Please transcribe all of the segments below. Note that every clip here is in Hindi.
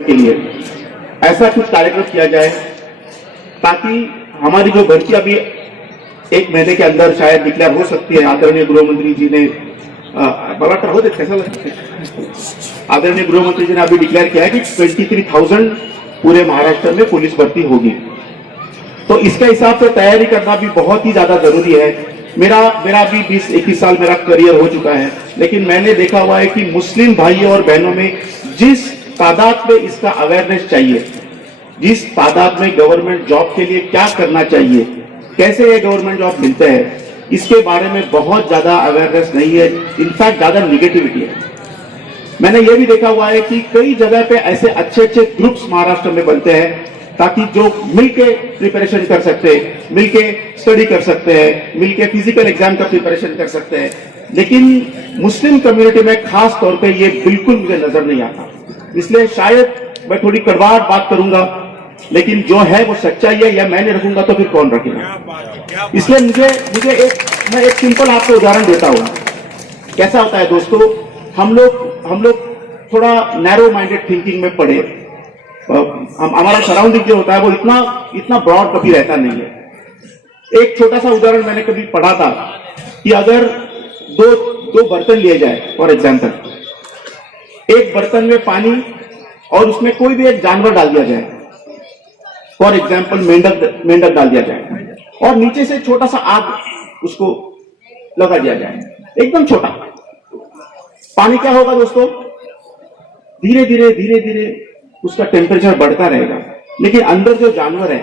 के लिए ऐसा कुछ कार्यक्रम किया जाए ताकि हमारी जो भर्ती अभी 1 महीने के अंदर शायद डिक्लेयर हो सकती है। आदरणीय गृह मंत्री जी ने हो कैसा लगता है, आदरणीय गृह मंत्री जी ने अभी डिक्लेयर किया है कि 23,000 पूरे महाराष्ट्र में पुलिस भर्ती होगी। तो इसके हिसाब से तैयारी करना भी बहुत ही ज्यादा जरूरी है। मेरा भी 20-21 साल मेरा करियर हो चुका है, लेकिन मैंने देखा हुआ है कि मुस्लिम भाइयों और बहनों में जिस तादाद में इसका अवेयरनेस चाहिए, जिस तादाद में गवर्नमेंट जॉब के लिए क्या करना चाहिए, कैसे ये गवर्नमेंट जॉब मिलते हैं, इसके बारे में बहुत ज्यादा अवेयरनेस नहीं है। इनफैक्ट ज्यादा निगेटिविटी है। मैंने ये भी देखा हुआ है कि कई जगह पे ऐसे अच्छे अच्छे ग्रुप्स महाराष्ट्र में बनते हैं ताकि जो मिलके प्रिपरेशन कर सकते हैं, मिलके स्टडी कर सकते हैं, मिलके फिजिकल एग्जाम का प्रिपरेशन कर सकते हैं। लेकिन मुस्लिम कम्युनिटी में खास तौर पे ये बिल्कुल मुझे नजर नहीं आता। इसलिए शायद मैं थोड़ी कड़वाहट बात करूंगा, लेकिन जो है वो सच्चाई है, या मैं नहीं रखूंगा तो फिर कौन रखेगा। इसलिए मैं एक सिंपल आपको उदाहरण देता हूं। कैसा होता है दोस्तों, हम लोग थोड़ा नैरो माइंडेड थिंकिंग में पड़े। हमारा सराउंडिंग जो होता है वो इतना ब्रॉड कभी रहता नहीं है। एक छोटा सा उदाहरण मैंने कभी पढ़ा था कि अगर दो बर्तन लिए जाए, फॉर एग्जाम्पल एक बर्तन में पानी और उसमें कोई भी एक जानवर डाल दिया जाए, फॉर एग्जाम्पल मेंढक डाल दिया जाए, और नीचे से छोटा सा आग उसको लगा दिया जाए, एकदम छोटा। पानी क्या होगा दोस्तों, धीरे धीरे उसका टेम्परेचर बढ़ता रहेगा। लेकिन अंदर जो जानवर है,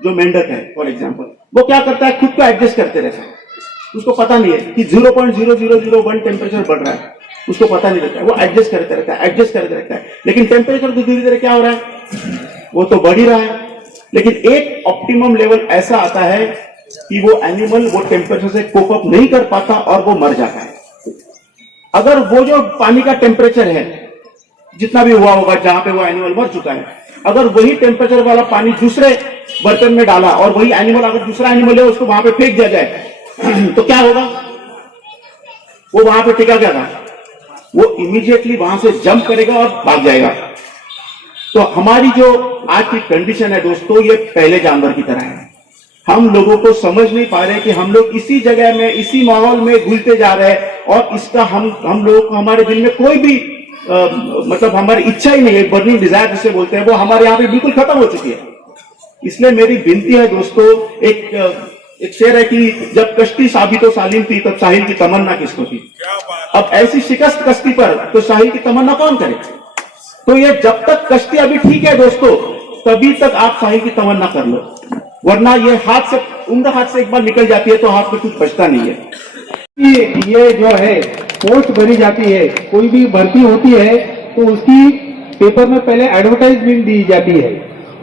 जो मेंढक है फॉर एग्जाम्पल, वो क्या करता है, खुद को एडजस्ट करते रहता है। उसको पता नहीं है कि 0.0001 टेम्परेचर बढ़ रहा है, उसको पता नहीं रहता है। वो एडजस्ट करते रहता है। लेकिन टेम्परेचर तो धीरे धीरे क्या हो रहा है, वो तो बढ़ ही रहा है। लेकिन एक ऑप्टिमम लेवल ऐसा आता है कि वो एनिमल वो टेम्परेचर से कोप अप नहीं कर पाता और वो मर जाता है। अगर वो जो पानी का टेम्परेचर है जितना भी हुआ होगा जहां पे वो एनिमल मर चुका है, अगर वही टेम्परेचर वाला पानी दूसरे बर्तन में डाला और वही एनिमल, अगर दूसरा एनिमल है उसको वहां पे फेंक दिया जाए तो क्या होगा, वो वहां पे टिका क्या था, वो इमीडिएटली वहां से जंप करेगा और भाग जाएगा। तो हमारी जो आज की कंडीशन है दोस्तों, ये पहले जानवर की तरह है। हम लोगों को समझ नहीं पा रहे कि हम लोग इसी जगह में, इसी माहौल में घुलते जा रहे हैं और इसका हम लोग को हमारे दिल में कोई भी मतलब हमारी इच्छा ही नहीं है, बर्निंग डिजायर जिसे बोलते हैं, वो हमारे यहाँ पे बिल्कुल खत्म हो चुकी है। इसलिए मेरी विनती है दोस्तों, एक शेर है कि जब कश्ती साबित तो सालिम थी, तब साहिल की तमन्ना किसको थी। अब ऐसी शिकस्त कश्ती पर तो साहिल की तमन्ना कौन करे। तो ये जब तक कश्ती अभी ठीक है दोस्तों, तभी तक आप साहिल की तमन्ना कर लो, वरना ये उम्र हाथ से एक बार निकल जाती है तो हाथ में कुछ बचता नहीं है। ये जो है पोस्ट भरी जाती है, कोई भी भर्ती होती है तो उसकी पेपर में पहले एडवर्टाइजमेंट दी जाती है।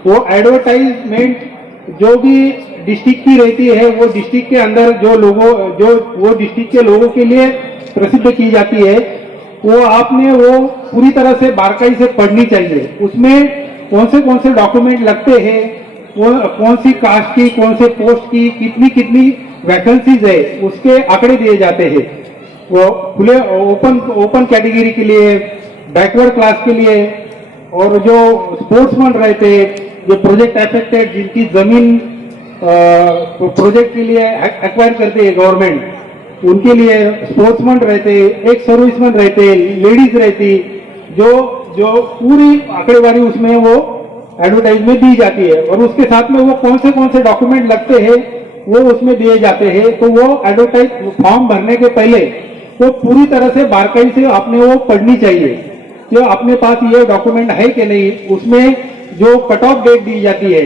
वो एडवर्टाइजमेंट जो भी डिस्ट्रिक्ट की रहती है, वो डिस्ट्रिक्ट के अंदर वो डिस्ट्रिक्ट के लोगों के लिए प्रसिद्ध की जाती है। वो आपने वो पूरी तरह से बारीकी से पढ़नी चाहिए। उसमें कौन से डॉक्यूमेंट लगते हैं, वो कौन सी कास्ट की, कौन से पोस्ट की कितनी वैकेंसीज है, उसके आंकड़े दिए जाते हैं। वो खुले ओपन कैटेगरी के लिए, बैकवर्ड क्लास के लिए, और जो स्पोर्ट्समैन रहते, जो प्रोजेक्ट अफेक्टेड, जिनकी जमीन प्रोजेक्ट के लिए एक्वायर करती है गवर्नमेंट, उनके लिए स्पोर्ट्समैन रहते, एक सर्विसमैन रहते, लेडीज रहती, जो पूरी आंकड़ेवारी उसमें वो एडवर्टाइजमेंट दी जाती है। और उसके साथ में वो कौन से डॉक्यूमेंट लगते हैं वो उसमें दिए जाते हैं। तो वो एडवर्टाइज फॉर्म भरने के पहले वो पूरी तरह से बारीकी से आपने वो पढ़नी चाहिए कि अपने पास ये डॉक्यूमेंट है कि नहीं। उसमें जो कट ऑफ डेट दी जाती है,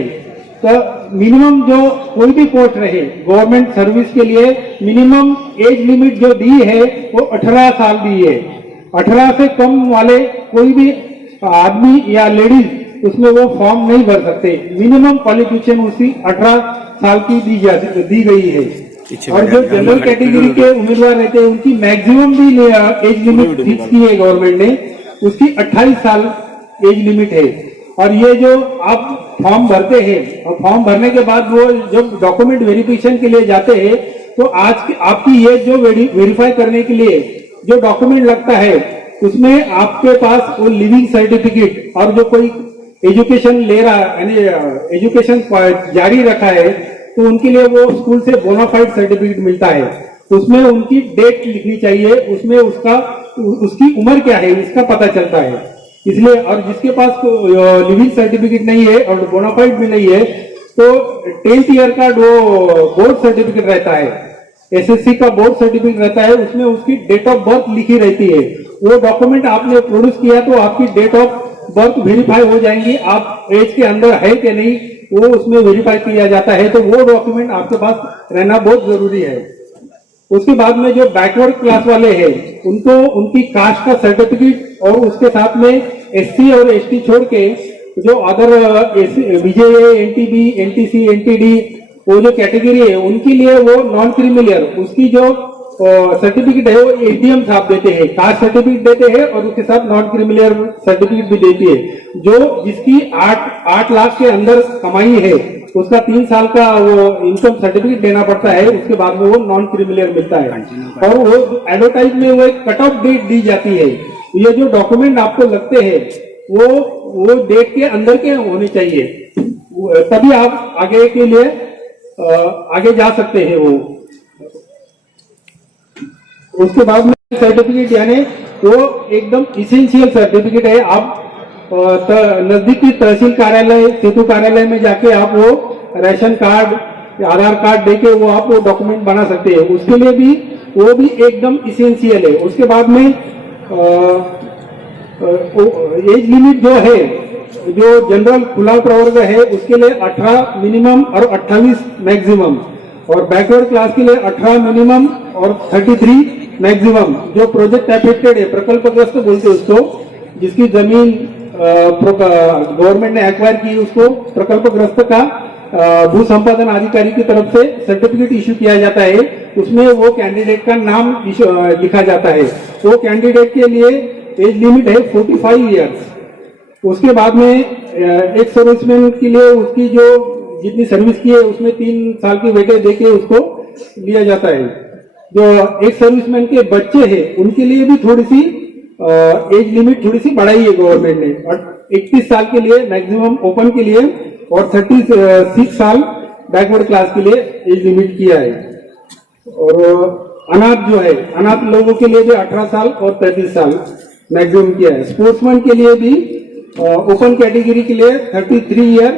तो मिनिमम जो कोई भी पोस्ट रहे गवर्नमेंट सर्विस के लिए, मिनिमम एज लिमिट जो दी है वो 18 साल दी है। 18 से कम वाले कोई भी आदमी या लेडीज उसमें वो फॉर्म नहीं भर सकते। मिनिमम क्वालिफिकेशन उसी 18 साल की दी गई है। और जो जनरल कैटेगरी के उम्मीदवार रहते हैं उनकी मैक्सिमम भी एज लिमिट फिक्स की है गवर्नमेंट ने, उसकी 28 साल एज लिमिट है। और ये जो आप फॉर्म भरते हैं, और फॉर्म भरने के बाद वो जब डॉक्यूमेंट वेरिफिकेशन के लिए जाते हैं, तो आज की आपकी एज जो वेरीफाई करने के लिए जो डॉक्यूमेंट लगता है उसमें आपके पास वो लिविंग सर्टिफिकेट और जो कोई एजुकेशन ले रहा यानी एजुकेशन जारी रखा है तो उनके लिए वो स्कूल से बोनाफाइड सर्टिफिकेट मिलता है। उसमें उनकी डेट लिखनी चाहिए, उसमें उसकी उम्र क्या है इसका पता चलता है। इसलिए और जिसके पास लिविंग सर्टिफिकेट नहीं है और बोनाफाइड भी नहीं है तो 10th ईयर का जो बोर्ड सर्टिफिकेट रहता है, एसएससी का बोर्ड सर्टिफिकेट रहता है, उसमें उसकी डेट ऑफ बर्थ लिखी रहती है। वो डॉक्यूमेंट आपने प्रोड्यूस किया तो आपकी डेट ऑफ बर्थ वेरीफाई हो जाएंगी, आप एज के अंदर है कि नहीं वो उसमें वेरीफाई किया जाता है। तो वो डॉक्यूमेंट आपके पास रहना बहुत जरूरी है। उसके बाद में जो बैकवर्ड क्लास वाले हैं उनको उनकी कास्ट का सर्टिफिकेट और उसके साथ में एससी और एसटी छोड़ के जो अदर बीजेए, एनटीबी, एनटीसी, एनटीडी वो जो कैटेगरी है उनके लिए वो नॉन क्रिमिनल उसकी जो सर्टिफिकेट है वो एडीएम साहब देते हैं, कास्ट सर्टिफिकेट देते हैं और उसके साथ नॉन क्रिमिनल सर्टिफिकेट भी देती है। जो जिसकी 8 लाख के अंदर कमाई है उसका 3 साल का वो इनकम सर्टिफिकेट देना पड़ता है, उसके बाद में वो नॉन क्रिमिनल मिलता है। और वो एडवर्टाइज में वो एक कट ऑफ डेट दी जाती है। ये जो डॉक्यूमेंट आपको लगते हैं वो डेट के अंदर के होने चाहिए, तभी आप आगे के लिए आगे जा सकते हैं। वो उसके बाद में सर्टिफिकेट यानी वो एकदम इसेंशियल सर्टिफिकेट है। आप नजदीकी तहसील कार्यालय, सेतु कार्यालय में जाके आप वो राशन कार्ड, आधार कार्ड देके वो आप वो डॉक्यूमेंट बना सकते हैं। उसके लिए भी वो भी एकदम इसेंशियल है। उसके बाद में एज लिमिट जो है, जो जनरल खुला प्रवर्ग है उसके लिए 18 मिनिमम और 28 मैक्सिमम, और बैकवर्ड क्लास के लिए 18 मिनिमम और 33 मैक्सिमम। जो प्रोजेक्ट अफेक्टेड है, प्रकल्पग्रस्त बोलते हैं उसको, जिसकी जमीन गवर्नमेंट ने एक्वायर की, उसको प्रकल्पग्रस्त का भू संपादन अधिकारी की तरफ से सर्टिफिकेट इश्यू किया जाता है। उसमें वो कैंडिडेट का नाम लिखा जाता है। वो कैंडिडेट के लिए एज लिमिट है 45 इयर्स। उसके बाद में एक सर्विसमैन के लिए उसकी जो जितनी सर्विस की है उसमें 3 साल की वेटेज देके उसको लिया जाता है। जो एक सर्विसमैन के बच्चे हैं उनके लिए भी थोड़ी सी एज लिमिट थोड़ी सी बढ़ाई है गवर्नमेंट ने, और 31 साल के लिए मैक्सिमम ओपन के लिए और 36 साल बैकवर्ड क्लास के लिए एज लिमिट किया है। और अनाथ जो है, अनाथ लोगों के लिए भी 18 साल और 33 साल मैक्सिमम किया है। स्पोर्ट्समैन के लिए भी ओपन कैटेगरी के लिए 33 ईयर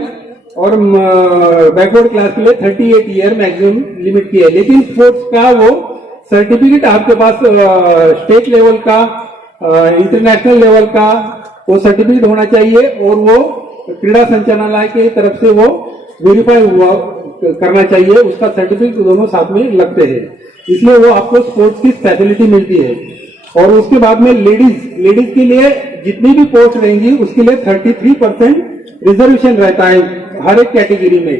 और बैकवर्ड क्लास के लिए 38 ईयर मैक्सिमम लिमिट किया है। लेकिन स्पोर्ट्स का वो सर्टिफिकेट आपके पास स्टेट लेवल का, इंटरनेशनल लेवल का वो सर्टिफिकेट होना चाहिए, और वो क्रीड़ा संचालनालय की तरफ से वो वेरीफाई हुआ करना चाहिए। उसका सर्टिफिकेट दोनों साथ में लगते हैं, इसलिए वो आपको स्पोर्ट्स की फैसिलिटी मिलती है। और उसके बाद में लेडीज के लिए जितनी भी पोस्ट रहेंगी उसके लिए 33% रिजर्वेशन रहता है हर एक कैटेगरी में।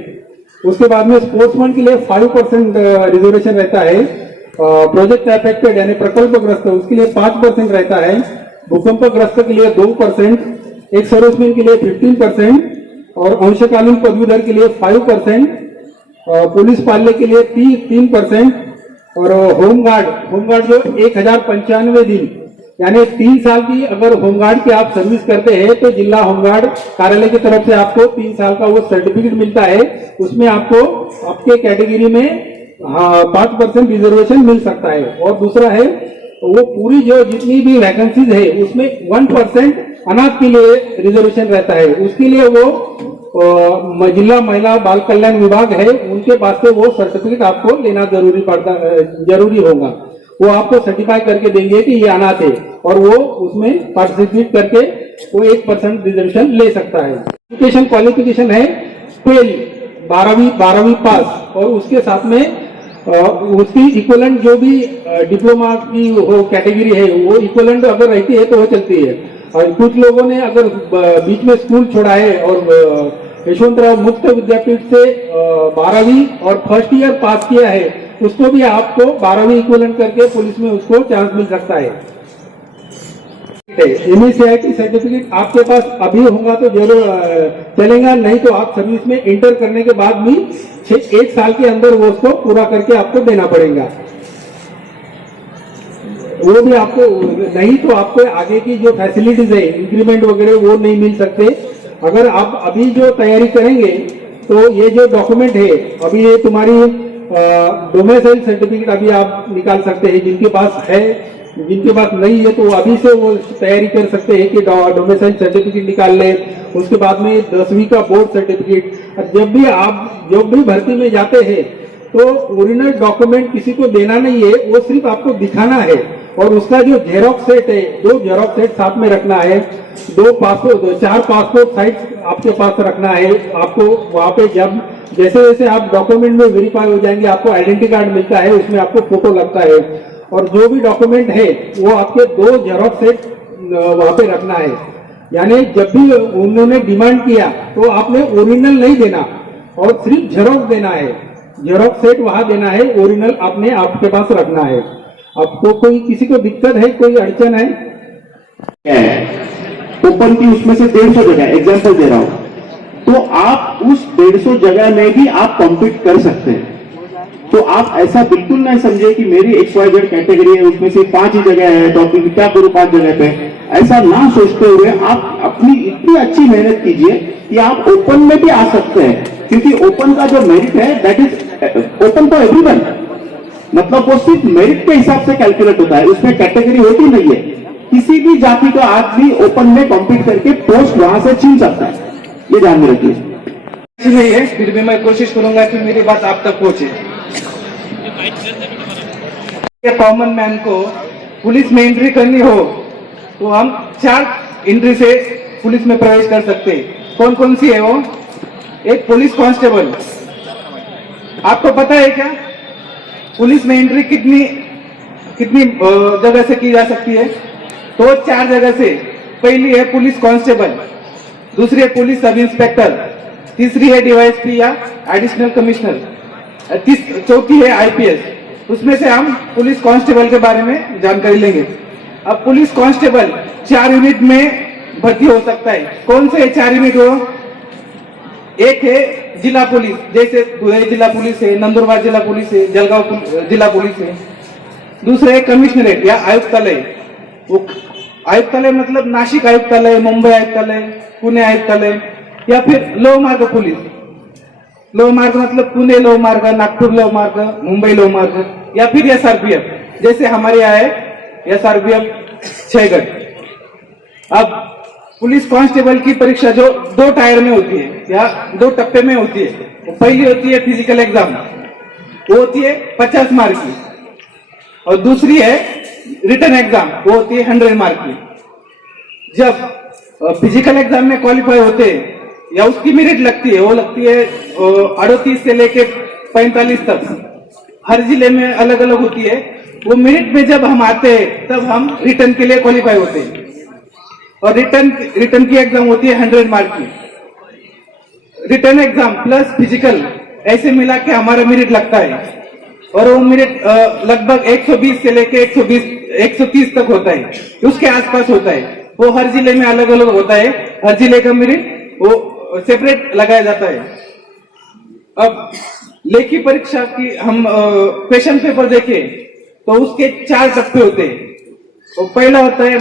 उसके बाद में स्पोर्ट्समैन के लिए 5% रिजर्वेशन रहता है। प्रोजेक्ट अफेक्टेड यानी प्रकल्पग्रस्त उसके लिए 5% रहता है। भूकंपग्रस्त के लिए 2%, एक सर्विसमैन के लिए 15% और अंशकालीन पदवीधर के लिए 5%, पुलिस पाल्य के लिए 3%, और होमगार्ड जो 1095 दिन यानी 3 साल की अगर होमगार्ड की आप सर्विस करते हैं तो जिला होमगार्ड कार्यालय की तरफ से आपको 3 साल का वो सर्टिफिकेट मिलता है। उसमें आपको आपके कैटेगरी में 5% रिजर्वेशन मिल सकता है। और दूसरा है वो पूरी जो जितनी भी वैकेंसीज है उसमें 1% अनाथ के लिए रिजर्वेशन रहता है। उसके लिए वो जिला महिला बाल कल्याण विभाग है, उनके पास से वो सर्टिफिकेट आपको लेना जरूरी होगा। वो आपको सर्टिफाई करके देंगे कि ये अनाथ है, और वो उसमें पार्टिसिपेट करके वो 1% रिजर्वेशन ले सकता है। एजुकेशन क्वालिफिकेशन है 12वीं पास, और उसके साथ में उसकी इक्वलेंट जो भी डिप्लोमा की हो कैटेगरी है वो इक्वलेंट अगर रहती है तो वो चलती है। और कुछ लोगों ने अगर बीच में स्कूल छोड़ा है और यशवंतराव मुक्त विद्यापीठ से 12वीं और फर्स्ट ईयर पास किया है, उसको भी आपको 12वीं इक्वलेंट करके पुलिस में उसको चांस मिल सकता है। MACIT सर्टिफिकेट आपके पास अभी होगा तो जरूर चलेगा, नहीं तो आप सर्विस में एंटर करने के बाद भी 1 साल के अंदर वो उसको पूरा करके आपको देना पड़ेगा। वो भी आपको नहीं, तो आपको आगे की जो फैसिलिटीज है इंक्रीमेंट वगैरह वो नहीं मिल सकते। अगर आप अभी जो तैयारी करेंगे तो ये जो डॉक्यूमेंट है, अभी ये तुम्हारी डोमिसाइल सर्टिफिकेट अभी आप निकाल सकते हैं, जिनके पास है, जिनके पास नहीं है तो अभी से वो तैयारी कर सकते हैं कि डोमिसाइल सर्टिफिकेट निकाल ले। उसके बाद में 10वीं का बोर्ड सर्टिफिकेट। जब भी भर्ती में जाते हैं तो ओरिजिनल डॉक्यूमेंट किसी को देना नहीं है, वो सिर्फ आपको दिखाना है। और उसका जो जेरोक्स सेट है, 2 जेरोक्स सेट साथ में रखना है, 4 पासपोर्ट साइज आपके पास रखना है। आपको वहां पे जब जैसे जैसे आप डॉक्यूमेंट में वेरीफाई हो जाएंगे, आपको आइडेंटिटी कार्ड मिलता है, उसमें आपको फोटो लगता है। और जो भी डॉक्यूमेंट है वो आपके 2 जेरोक्स सेट वहां पे रखना है। यानी जब भी उन्होंने डिमांड किया तो आपने ओरिजिनल नहीं देना और सिर्फ जेरोक्स देना है। जेरोक्स सेट वहां देना है, ओरिजिनल आपने आपके पास रखना है। आपको कोई किसी को दिक्कत है, कोई अड़चन है? ओपन की उसमें से 150 जगह एग्जाम्पल दे रहा हूं, तो आप उस 150 जगह में भी आप कॉम्पीट कर सकते हैं। तो आप ऐसा बिल्कुल ना समझे कि मेरी XYZ कैटेगरी है, उसमें से 5 ही जगह है तो आप क्या करूं 5 जगह पे, ऐसा ना सोचते हुए आप अपनी इतनी अच्छी मेहनत कीजिए कि आप ओपन में भी आ सकते हैं। क्योंकि ओपन का जो मेरिट है that is open for everyone, मतलब वो सिर्फ मेरिट के हिसाब से कैलकुलेट होता है, उसमें कैटेगरी होती नहीं है। किसी भी जाति का आदमी ओपन में कॉम्पीट करके पोस्ट वहां से छीन सकता है, ये ध्यान में रखिए। नहीं है, फिर भी मैं कोशिश करूंगा कि मेरी बात आप तक पहुंचे। कॉमन मैन को पुलिस में एंट्री करनी हो तो हम 4 एंट्री से पुलिस में प्रवेश कर सकते हैं। कौन कौन सी है वो? एक पुलिस कांस्टेबल। आपको पता है क्या पुलिस में एंट्री कितनी जगह से की जा सकती है? तो 4 जगह से। पहली है पुलिस कांस्टेबल, दूसरी है पुलिस सब इंस्पेक्टर, तीसरी है DYSP या एडिशनल कमिश्नर, चौथी है IPS। उसमें से हम पुलिस कांस्टेबल के बारे में जानकारी लेंगे। अब पुलिस कांस्टेबल 4 यूनिट में भर्ती हो सकता है। कौन से 4 यूनिट हो? एक है जिला पुलिस, जैसे धुले जिला पुलिस है, नंदुरबार जिला पुलिस है, जलगांव जिला पुलिस है। दूसरे है कमिश्नरेट या आयुक्तालय। वो आयुक्तालय मतलब नासिक आयुक्तालय, मुंबई आयुक्तालय, पुणे आयुक्तालय, या फिर लोह मार्ग पुलिस। लोह मार्ग मतलब पुणे लोह मार्ग, नागपुर लोह मार्ग, मुंबई लोह मार्ग, या फिर SRPF, जैसे हमारे यहाँ है SRPF 6 गढ़। अब पुलिस कांस्टेबल की परीक्षा जो 2 टायर में होती है या 2 टप्पे में होती है। तो पहली होती है फिजिकल एग्जाम, वो होती है 50 मार्क की, और दूसरी है रिटन एग्जाम, वो होती है 100 मार्क की। जब फिजिकल एग्जाम में क्वालिफाई होते हैं या उसकी मेरिट लगती है, वो लगती है 38 से लेके 45 तक, हर जिले में अलग अलग होती है। वो मेरिट में जब हम आते हैं तब हम रिटर्न के लिए क्वालिफाई होते हैं, और रिटर्न की एग्जाम होती है 100 मार्क की। रिटर्न एग्जाम प्लस फिजिकल ऐसे मिला के हमारा मेरिट लगता है, और वो मेरिट लगभग 120 से लेके 130 तक होता है, उसके आसपास होता है। वो हर जिले में अलग अलग होता है, हर जिले का मेरिट वो सेपरेट लगाया जाता है। अब लेखी परीक्षा की हम क्वेश्चन पेपर देखें तो उसके 4 टप्पे होते हैं। तो पहला होता है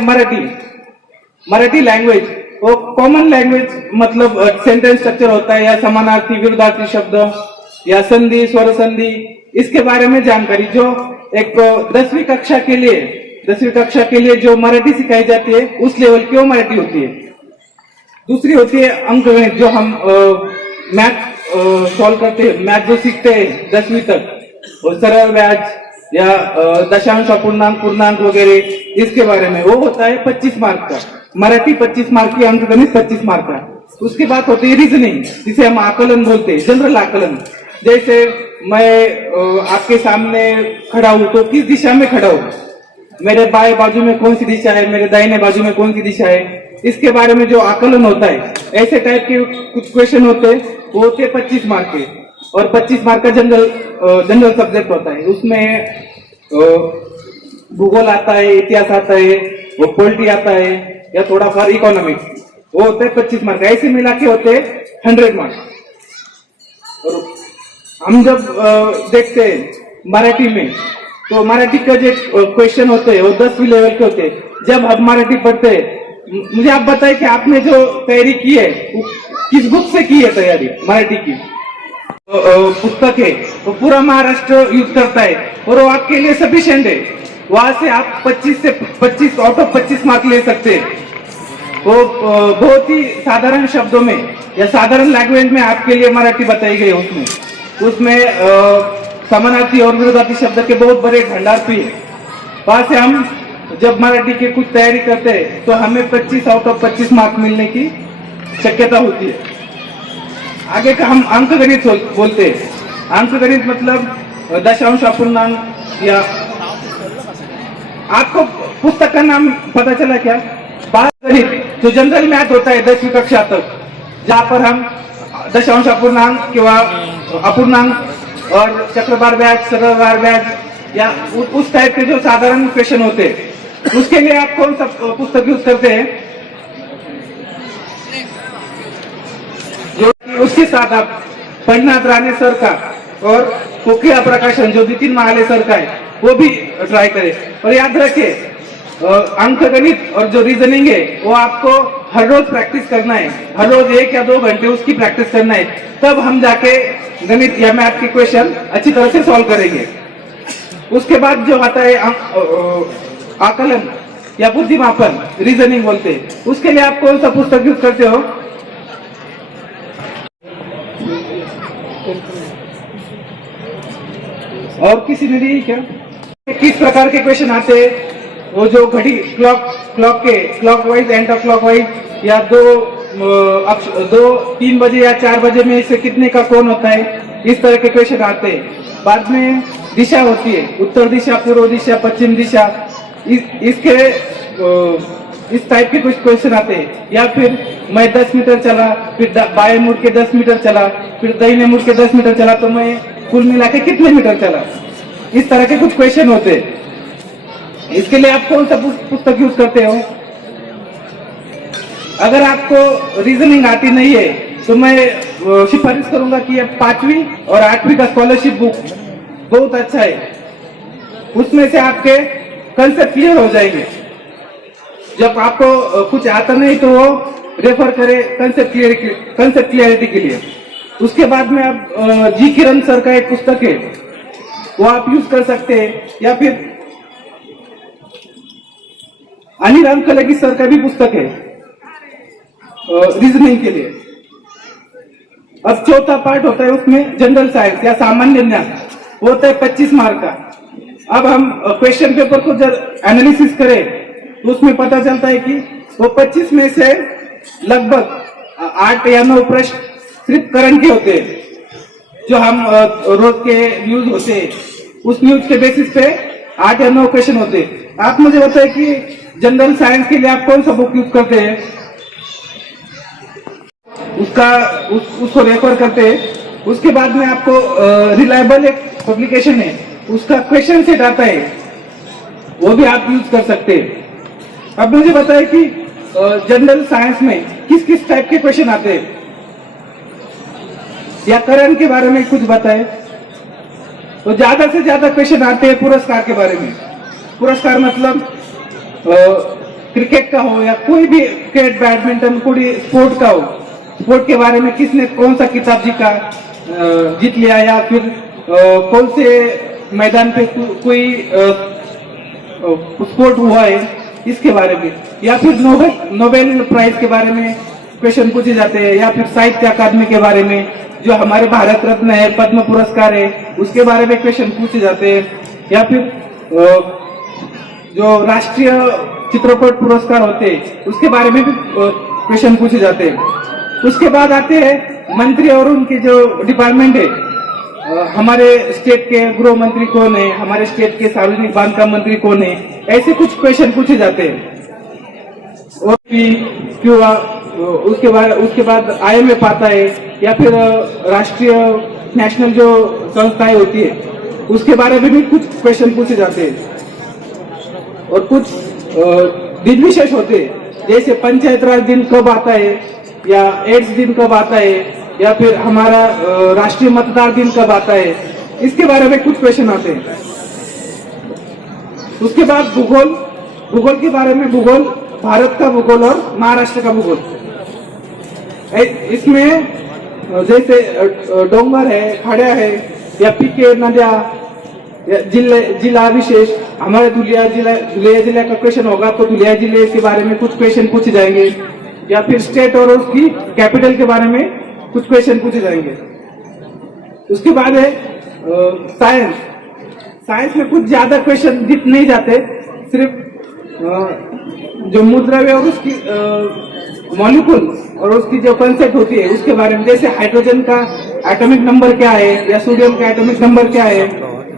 मराठी लैंग्वेज। वो कॉमन लैंग्वेज मतलब सेंटेंस स्ट्रक्चर होता है, या समानार्थी विरुद्धार्थी शब्द या संधि स्वर संधि, इसके बारे में जानकारी जो एक 10वीं कक्षा के लिए जो मराठी सिखाई जाती है उस लेवल की वो मराठी होती है। दूसरी होती है अंकगणित, जो हम मैथ सॉल्व करते हैं, मैथ जो सीखते हैं 10वीं तक, और सरल व्याज या दशांश पूर्णांक वगैरह, इसके बारे में वो होता है 25 मार्क का। मराठी 25 मार्क की, अंकगणित 25 मार्क का। उसके बाद होती है रीजनिंग, जिसे हम आकलन बोलते हैं, जनरल आकलन। जैसे मैं आपके सामने खड़ा हूं तो किस दिशा में खड़ा हूं, मेरे बाएं बाजू में कौन सी दिशा है, मेरे दाहिने बाजू में कौन सी दिशा है, इसके बारे में जो आकलन होता है, ऐसे टाइप के कुछ क्वेश्चन होते हैं, वो होते हैं 25 मार्क के। और 25 मार्क का जनरल सब्जेक्ट होता है, उसमें भूगोल आता है, इतिहास आता है, वो पॉलिटी आता है, या थोड़ा फार इकोनॉमिक्स, वो होते हैं 25 मार्क। ऐसे मिला के होते हैं 100 मार्क्स। और हम जब देखते हैं मराठी में तो मराठी का जो क्वेश्चन होते हैं वो 10वीं लेवल के होते हैं। जब हम मराठी पढ़ते हैं, मुझे आप बताएं कि आपने जो तैयारी की है वो किस बुक से की है तैयारी मराठी की? पुस्तक है वो पूरा महाराष्ट्र यूज करता है और वो आपके लिए सफिशिएंट है। वहां से आप 25 आउट ऑफ 25 मार्क ले सकते हैं। वो बहुत ही साधारण शब्दों में या साधारण लैंग्वेज में आपके लिए मराठी बताई गई है। उसमें समानार्थी और विरोधार्थी शब्द के बहुत बड़े भंडार भी है। वहां से हम जब मराठी की कुछ तैयारी करते हैं तो हमें 25 आउट ऑफ 25 मार्क मिलने की शक्यता होती है। आगे का हम अंकगणित बोलते हैं। अंकगणित मतलब दशांश अपूर्णांक, या आपको पुस्तक का नाम पता चला क्या? गणित जो जनरल मैथ होता है 10वीं कक्षा तक, जहाँ पर हम दशांश अपूर्णांक किंवा अपूर्णांक और चक्रवार ब्याज, सरलवार ब्याज या उस टाइप के जो साधारण क्वेश्चन होते हैं, उसके लिए आप कौन सा पुस्तक यूज करते हैं? जो उसके साथ आप पंडित राणे सर का और पोखरियाल प्रकाशन जो नितिन महाले सर का है वो भी ट्राई करें। और याद रखें, अंकगणित और जो रीजनिंग है वो आपको हर रोज प्रैक्टिस करना है। हर रोज 1 या 2 घंटे उसकी प्रैक्टिस करना है, तब हम जाके गणित या मैथ के क्वेश्चन अच्छी तरह से सॉल्व करेंगे। उसके बाद जो आता है आकलन या बुद्धिमापन, रीजनिंग बोलते हैं, उसके लिए आप कौन सा पुस्तक यूज करते हो? और किसी ने दी क्या? किस प्रकार के क्वेश्चन आते हैं? वो जो घड़ी clock wise, anti clock wise, या 3 बजे या 4 बजे में से कितने का कौन होता है, इस तरह के क्वेश्चन आते हैं। बाद में दिशा होती है, उत्तर दिशा, पूर्व दिशा, पश्चिम दिशा, इसके इस टाइप के कुछ क्वेश्चन आते हैं। या फिर मैं 10 मीटर चला, फिर बाएं मुड़ के 10 मीटर चला, फिर दाहिने मुड़ के 10 मीटर चला, तो मैं कुल मिला के कितने मीटर चला, इस तरह के कुछ क्वेश्चन होते हैं। इसके लिए आप कौन सा पुस्तक यूज करते हो? अगर आपको रीजनिंग आती नहीं है तो मैं सिफारिश करूंगा कि 5वीं और 8वीं का स्कॉलरशिप बुक बहुत अच्छा है। उसमें से आपके कंसेप्ट क्लियर हो जाएंगे। जब आपको कुछ आता नहीं तो वो रेफर करें कंसेप्ट क्लियरिटी के लिए। उसके बाद में आप जी किरण सर का एक पुस्तक है वो आप यूज कर सकते हैं, या फिर अनिल अंकलगी सर का भी पुस्तक है रीजनिंग के लिए। अब चौथा पार्ट होता है उसमें जनरल साइंस या सामान्य ज्ञान, वो होता है 25 मार्क का। अब हम क्वेश्चन पेपर को जब एनालिसिस करें तो उसमें पता चलता है कि वो 25 में से लगभग 8 या 9 प्रश्न सिर्फ करंट के होते हैं, जो हम रोज के न्यूज होते हैं उस न्यूज के बेसिस पे 8 या 9 क्वेश्चन होते हैं। आप मुझे बताएं कि जनरल साइंस के लिए आप कौन सा बुक यूज करते हैं? उसको रेफर करते हैं। उसके बाद में आपको रिलायबल एक पब्लिकेशन है, उसका क्वेश्चन सेट आता है, वो भी आप यूज कर सकते हैं। अब मुझे बताएं कि जनरल साइंस में किस किस टाइप के क्वेश्चन आते हैं, या करंट के बारे में कुछ बताएं। तो ज्यादा से ज्यादा क्वेश्चन आते हैं पुरस्कार के बारे में। पुरस्कार मतलब क्रिकेट का हो या कोई भी क्रिकेट, बैडमिंटन, कोई स्पोर्ट का हो, स्पोर्ट के बारे में किसने कौन सा किताब जीत लिया, या फिर कौन से मैदान पे कोई स्पोर्ट हुआ है, इसके बारे में, या फिर नोबेल प्राइज के बारे में क्वेश्चन पूछे जाते हैं, या फिर साहित्य अकादमी के बारे में, जो हमारे भारत रत्न है, पद्म पुरस्कार है, उसके बारे में क्वेश्चन पूछे जाते हैं, या फिर जो राष्ट्रीय चित्रपट पुरस्कार होते हैं उसके बारे में भी क्वेश्चन पूछे जाते हैं। उसके बाद आते हैं मंत्री और उनके जो डिपार्टमेंट है, हमारे स्टेट के गृह मंत्री कौन है, हमारे स्टेट के सार्वजनिक बांधकाम मंत्री कौन है, ऐसे कुछ क्वेश्चन पूछे जाते हैं। और उसके बाद IMF आता है, या फिर राष्ट्रीय नेशनल जो संस्थाएं होती है उसके बारे में भी कुछ क्वेश्चन पूछे जाते हैं। और कुछ दिन विशेष होते हैं, जैसे पंचायत राज दिन कब आता है, या एड्स दिन कब आता है, या फिर हमारा राष्ट्रीय मतदार दिन कब आता है, इसके बारे में कुछ क्वेश्चन आते हैं। उसके बाद भूगोल, भूगोल के बारे में भूगोल, भारत का भूगोल और महाराष्ट्र का भूगोल। इसमें जैसे डोंगर है, खाड़िया है, या पीके नदिया, या जिला विशेष, हमारे धुलिया जिला का क्वेश्चन होगा तो धुलिया जिले के बारे में कुछ क्वेश्चन पूछे जाएंगे, या फिर स्टेट और उसकी कैपिटल के बारे में कुछ क्वेश्चन पूछे जाएंगे। उसके बाद है साइंस। साइंस में कुछ ज्यादा क्वेश्चन दिख नहीं जाते, सिर्फ जो मुद्राव्य और उसकी मॉलिक्यूल और उसकी जो कंसेप्ट होती है उसके बारे में, जैसे हाइड्रोजन का एटॉमिक नंबर क्या है या सोडियम का एटॉमिक नंबर क्या है,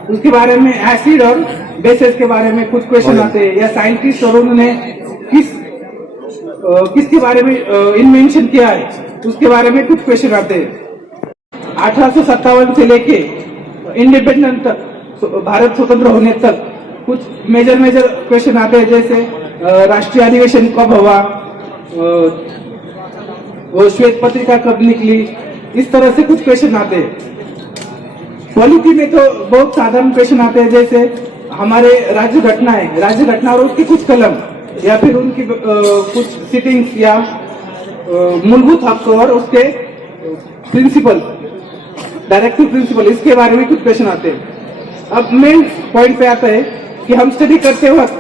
उसके बारे में, एसिड और बेसेस के बारे में कुछ क्वेश्चन आते हैं, या साइंटिस्ट और उन्होंने किसके बारे में इन्वेंशन किया है उसके बारे में कुछ क्वेश्चन आते हैं। 1857 से लेके इंडिपेंडेंट तक, भारत स्वतंत्र होने तक कुछ मेजर क्वेश्चन आते हैं, जैसे राष्ट्रीय अधिवेशन कब हुआ, वो श्वेत पत्रिका कब निकली, इस तरह से कुछ क्वेश्चन आते हैं। पॉलिटी में तो बहुत साधारण क्वेश्चन आते हैं, जैसे हमारे राज्य घटना है, राज्य घटना और उसकी कुछ कलम, या फिर उनकी कुछ सिटिंग्स, या मूलभूत हक और उसके प्रिंसिपल, डायरेक्टिव प्रिंसिपल, इसके बारे में कुछ क्वेश्चन आते हैं। अब मेन पॉइंट पे आता है कि हम स्टडी करते वक्त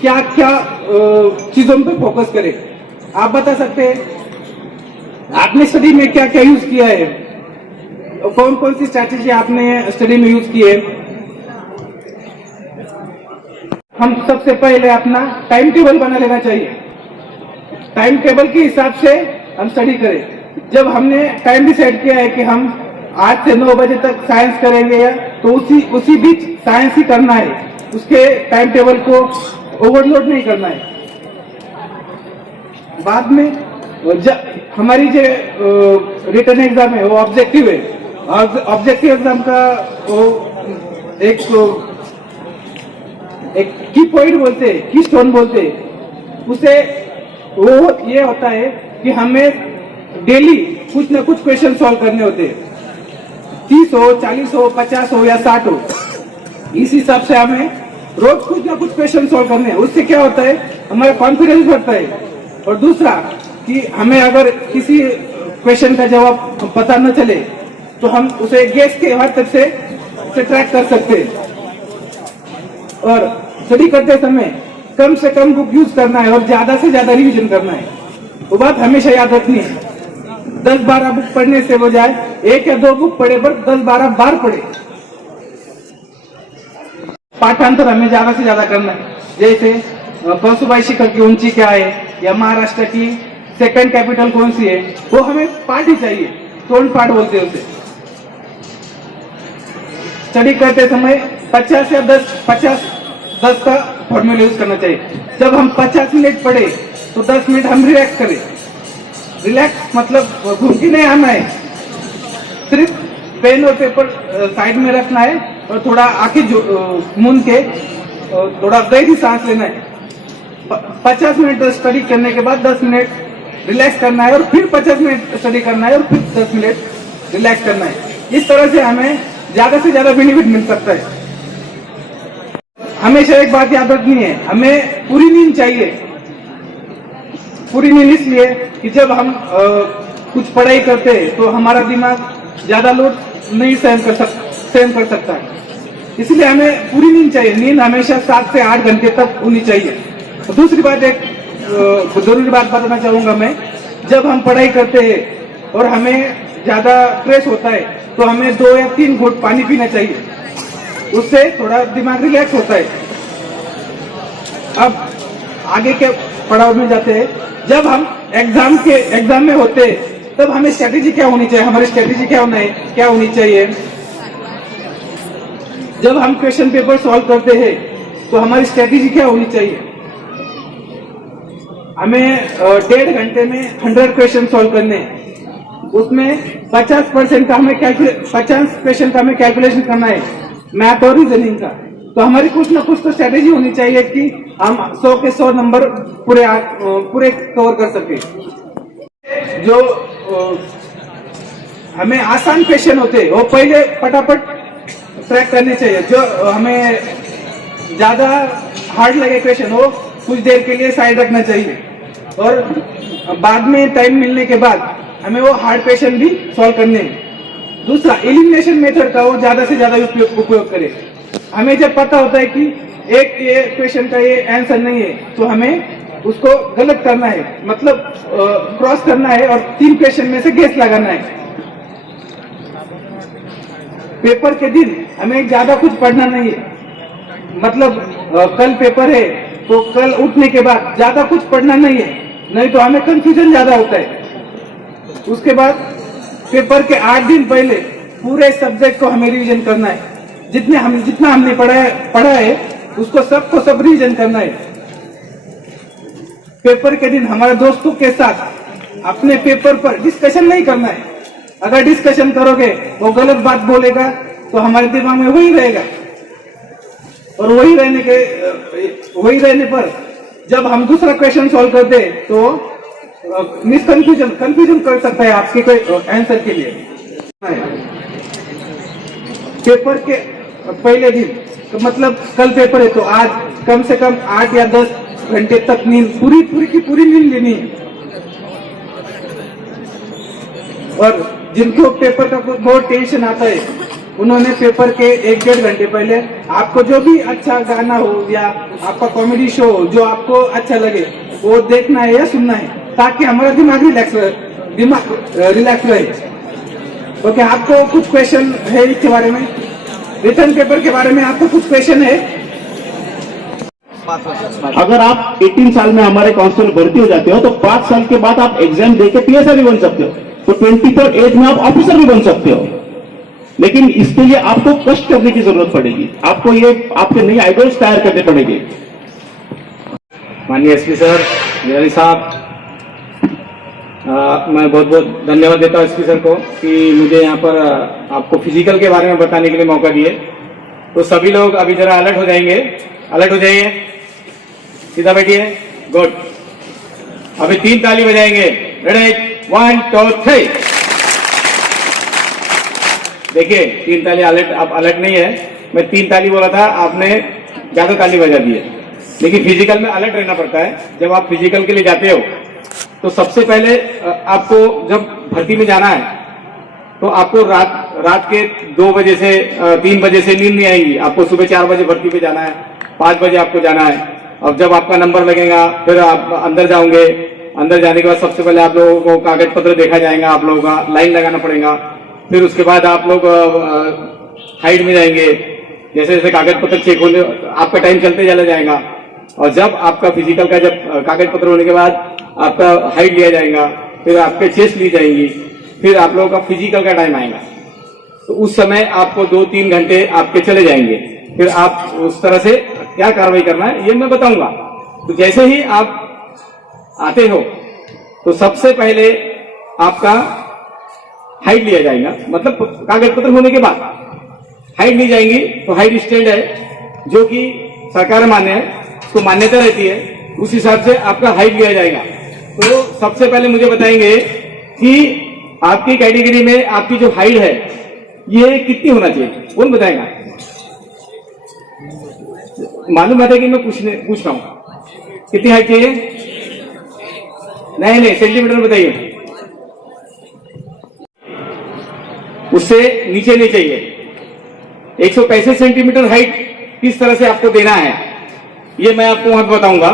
क्या क्या चीजों पे फोकस करें। आप बता सकते हैं आपने स्टडी में क्या क्या यूज किया है, कौन कौन सी स्ट्रैटेजी आपने स्टडी में यूज की है। हम सबसे पहले अपना टाइम टेबल बना लेना चाहिए, टाइम टेबल के हिसाब से हम स्टडी करें। जब हमने टाइम डिसाइड किया है कि हम 8 से 9 बजे तक साइंस करेंगे, तो उसी बीच साइंस ही करना है, उसके टाइम टेबल को ओवरलोड नहीं करना है। बाद में हमारी जो रिटर्न एग्जाम है वो ऑब्जेक्टिव है, ऑब्जेक्टिव एग्जाम का वो एक की पॉइंट बोलते हैं, की स्टोन बोलते हैं, उसे वो ये होता है कि हमें डेली कुछ ना कुछ क्वेश्चन सॉल्व करने होते हैं, 30 हो, 40 हो, 50 हो या 60 हो, इस हिसाब से हमें रोज कुछ ना कुछ क्वेश्चन सॉल्व करने हैं। उससे क्या होता है, हमारा कॉन्फिडेंस बढ़ता है। और दूसरा कि हमें अगर किसी क्वेश्चन का जवाब पता न चले तो हम उसे गेस के हद से ट्रैक कर सकते हैं। और स्टडी करते समय कम से कम बुक यूज करना है और ज्यादा से ज्यादा रिवीजन करना है। वो बात हमेशा याद रखनी है, 10-12 बुक पढ़ने से बजाय 1 या 2 बुक पढ़े पर 10-12 बार पढ़े। पाठांतर हमें ज्यादा से ज्यादा करना है, जैसे पशुभाई शिखर की ऊंची क्या है, या महाराष्ट्र की सेकंड कैपिटल कौन सी है, वो हमें पाठ ही चाहिए, टोन पाठ बोलते हैं उसे। स्टडी करते समय 50 या 10 का फॉर्मूला यूज करना चाहिए। जब हम 50 मिनट पढ़े तो 10 मिनट हम रिलैक्स करें। रिलैक्स मतलब घूमती नहीं आना है, सिर्फ पेन और पेपर साइड में रखना है और थोड़ा आंखें मूंद के थोड़ा गहरी सांस लेना है। 50 मिनट स्टडी करने के बाद 10 मिनट रिलैक्स करना है, और फिर 50 मिनट स्टडी करना है, और फिर 10 मिनट रिलैक्स करना है। इस तरह से हमें ज्यादा से ज्यादा बेनिफिट मिल सकता है। हमेशा एक बात याद रखनी है, हमें पूरी नींद चाहिए। पूरी नींद इसलिए कि जब हम कुछ पढ़ाई करते हैं तो हमारा दिमाग ज्यादा लोड नहीं सहन कर सकता है, इसलिए हमें पूरी नींद चाहिए। नींद हमेशा 7 से 8 घंटे तक होनी चाहिए। दूसरी बात, एक जरूरी बात बताना चाहूंगा मैं, जब हम पढ़ाई करते हैं और हमें ज्यादा स्ट्रेस होता है तो हमें 2 या 3 घूंट पानी पीना चाहिए, उससे थोड़ा दिमाग रिलैक्स होता है। अब आगे के पड़ाव में जाते हैं, जब हम एग्जाम में होते हैं तब हमें स्ट्रेटेजी क्या होनी चाहिए, हमारी स्ट्रेटेजी क्या होनी चाहिए। जब हम क्वेश्चन पेपर सॉल्व करते हैं तो हमारी स्ट्रेटेजी क्या होनी चाहिए। हमें 1.5 घंटे में 100 क्वेश्चन सॉल्व करने हैं, उसमें 50% का हमें 50 क्वेश्चन का हमें कैलकुलेशन करना है, मैथ और रीजनिंग का। तो हमारी कुछ ना कुछ तो स्ट्रेटेजी होनी चाहिए कि हम 100 के 100 नंबर पूरे कवर कर सके। जो हमें आसान क्वेश्चन होते हैं वो पहले फटाफट ट्रैक करने चाहिए। जो हमें ज्यादा हार्ड लगे क्वेश्चन हो कुछ देर के लिए साइड रखना चाहिए, और बाद में टाइम मिलने के बाद हमें वो हार्ड क्वेश्चन भी सॉल्व करने हैं। दूसरा, एलिमिनेशन मेथड का वो ज्यादा से ज्यादा उपयोग करें। हमें जब पता होता है कि एक ये क्वेश्चन का ये आंसर नहीं है तो हमें उसको गलत करना है, मतलब क्रॉस करना है और 3 क्वेश्चन में से गेस लगाना है। पेपर के दिन हमें ज्यादा कुछ पढ़ना नहीं है, मतलब कल पेपर है तो कल उठने के बाद ज्यादा कुछ पढ़ना नहीं है, नहीं तो हमें कंफ्यूजन ज्यादा होता है। उसके बाद पेपर के 8 दिन पहले पूरे सब्जेक्ट को हमें रिवीजन करना है। जितना हमने पढ़ा है उसको सबको सब रिवीजन करना है। पेपर के दिन हमारे दोस्तों के साथ अपने पेपर पर डिस्कशन नहीं करना है। अगर डिस्कशन करोगे वो गलत बात बोलेगा तो हमारे दिमाग में वही रहेगा, और वही रहने पर जब हम दूसरा क्वेश्चन सॉल्व करते हैं तो कंफ्यूजन कर सकता है आपके कोई आंसर के लिए। पेपर के पहले दिन मतलब कल पेपर है तो आज कम से कम 8 या 10 घंटे तक नींद पूरी नींद लेनी है। और जिनको पेपर का बहुत टेंशन आता है उन्होंने पेपर के 1-1.5 घंटे पहले आपको जो भी अच्छा गाना हो या आपका कॉमेडी शो हो जो आपको अच्छा लगे वो देखना है या सुनना है, ताकि हमारा दिमाग रिलैक्स रहे। ओके, आपको कुछ क्वेश्चन है इसके बारे में? रिटर्न पेपर के बारे में आपको कुछ क्वेश्चन है? अगर आप 18 साल में हमारे कांस्टेबल भर्ती हो जाते हो तो 5 साल के बाद आप एग्जाम देके पीएसआई भी बन सकते हो, तो 24 एज में आप ऑफिसर भी बन सकते हो। लेकिन इसके लिए आपको कष्ट करने की जरूरत पड़ेगी, आपको ये आपके नए आइडल्स तैयार करने पड़ेंगे। माननीय एसपी सर, बिहारी साहब, मैं बहुत बहुत धन्यवाद देता हूँ एसपी सर को कि मुझे यहाँ पर आपको फिजिकल के बारे में बताने के लिए मौका दिए। तो सभी लोग अभी जरा अलर्ट हो जाइए, सीधा बैठिए, गुड। अभी 3 ताली बजाएंगे, रेडी, 1 2 3। देखिए 3 ताली अलर्ट नहीं है, मैं 3 ताली बोला था, आपने ज्यादा ताली बजा दी है। लेकिन फिजिकल में अलर्ट रहना पड़ता है। जब आप फिजिकल के लिए जाते हो तो सबसे पहले आपको जब भर्ती में जाना है तो आपको रात के 2 बजे से 3 बजे से नींद नहीं आएगी। आपको सुबह 4 बजे भर्ती पे जाना है, 5 बजे आपको जाना है। अब जब आपका नंबर लगेगा फिर आप अंदर जाओगे। अंदर जाने के बाद सबसे पहले आप लोगों को कागज पत्र देखा जाएगा, आप लोगों का लाइन लगाना पड़ेगा। फिर उसके बाद आप लोग हाइट में जाएंगे। जैसे जैसे कागज पत्र चेक होने आपका टाइम चलते चला जाएगा, और जब आपका फिजिकल का जब कागज पत्र होने के बाद आपका हाइट लिया जाएगा, फिर आपके चेस्ट ली जाएंगी, फिर आप लोगों का फिजिकल का टाइम आएगा। तो उस समय आपको 2-3 घंटे आपके चले जाएंगे। फिर आप उस तरह से क्या कार्रवाई करना है ये मैं बताऊंगा। तो जैसे ही आप आते हो तो सबसे पहले आपका हाइट लिया जाएगा, मतलब कागज पत्र होने के बाद हाइट ली जाएंगी। तो हाइट स्टैंड है जो कि सरकार मान्य है, उसको मान्यता रहती है, उस हिसाब से आपका हाइट लिया जाएगा। तो सबसे पहले मुझे बताएंगे कि आपकी कैटेगरी में आपकी जो हाइट है ये कितनी होना चाहिए, कौन बताएगा? मालूम है कि मैं पूछ रहा हूं कितनी हाइट चाहिए? नहीं सेंटीमीटर बताइए। उससे नीचे नहीं चाहिए। 165 सेंटीमीटर हाइट किस तरह से आपको देना है ये मैं आपको वहां बताऊंगा।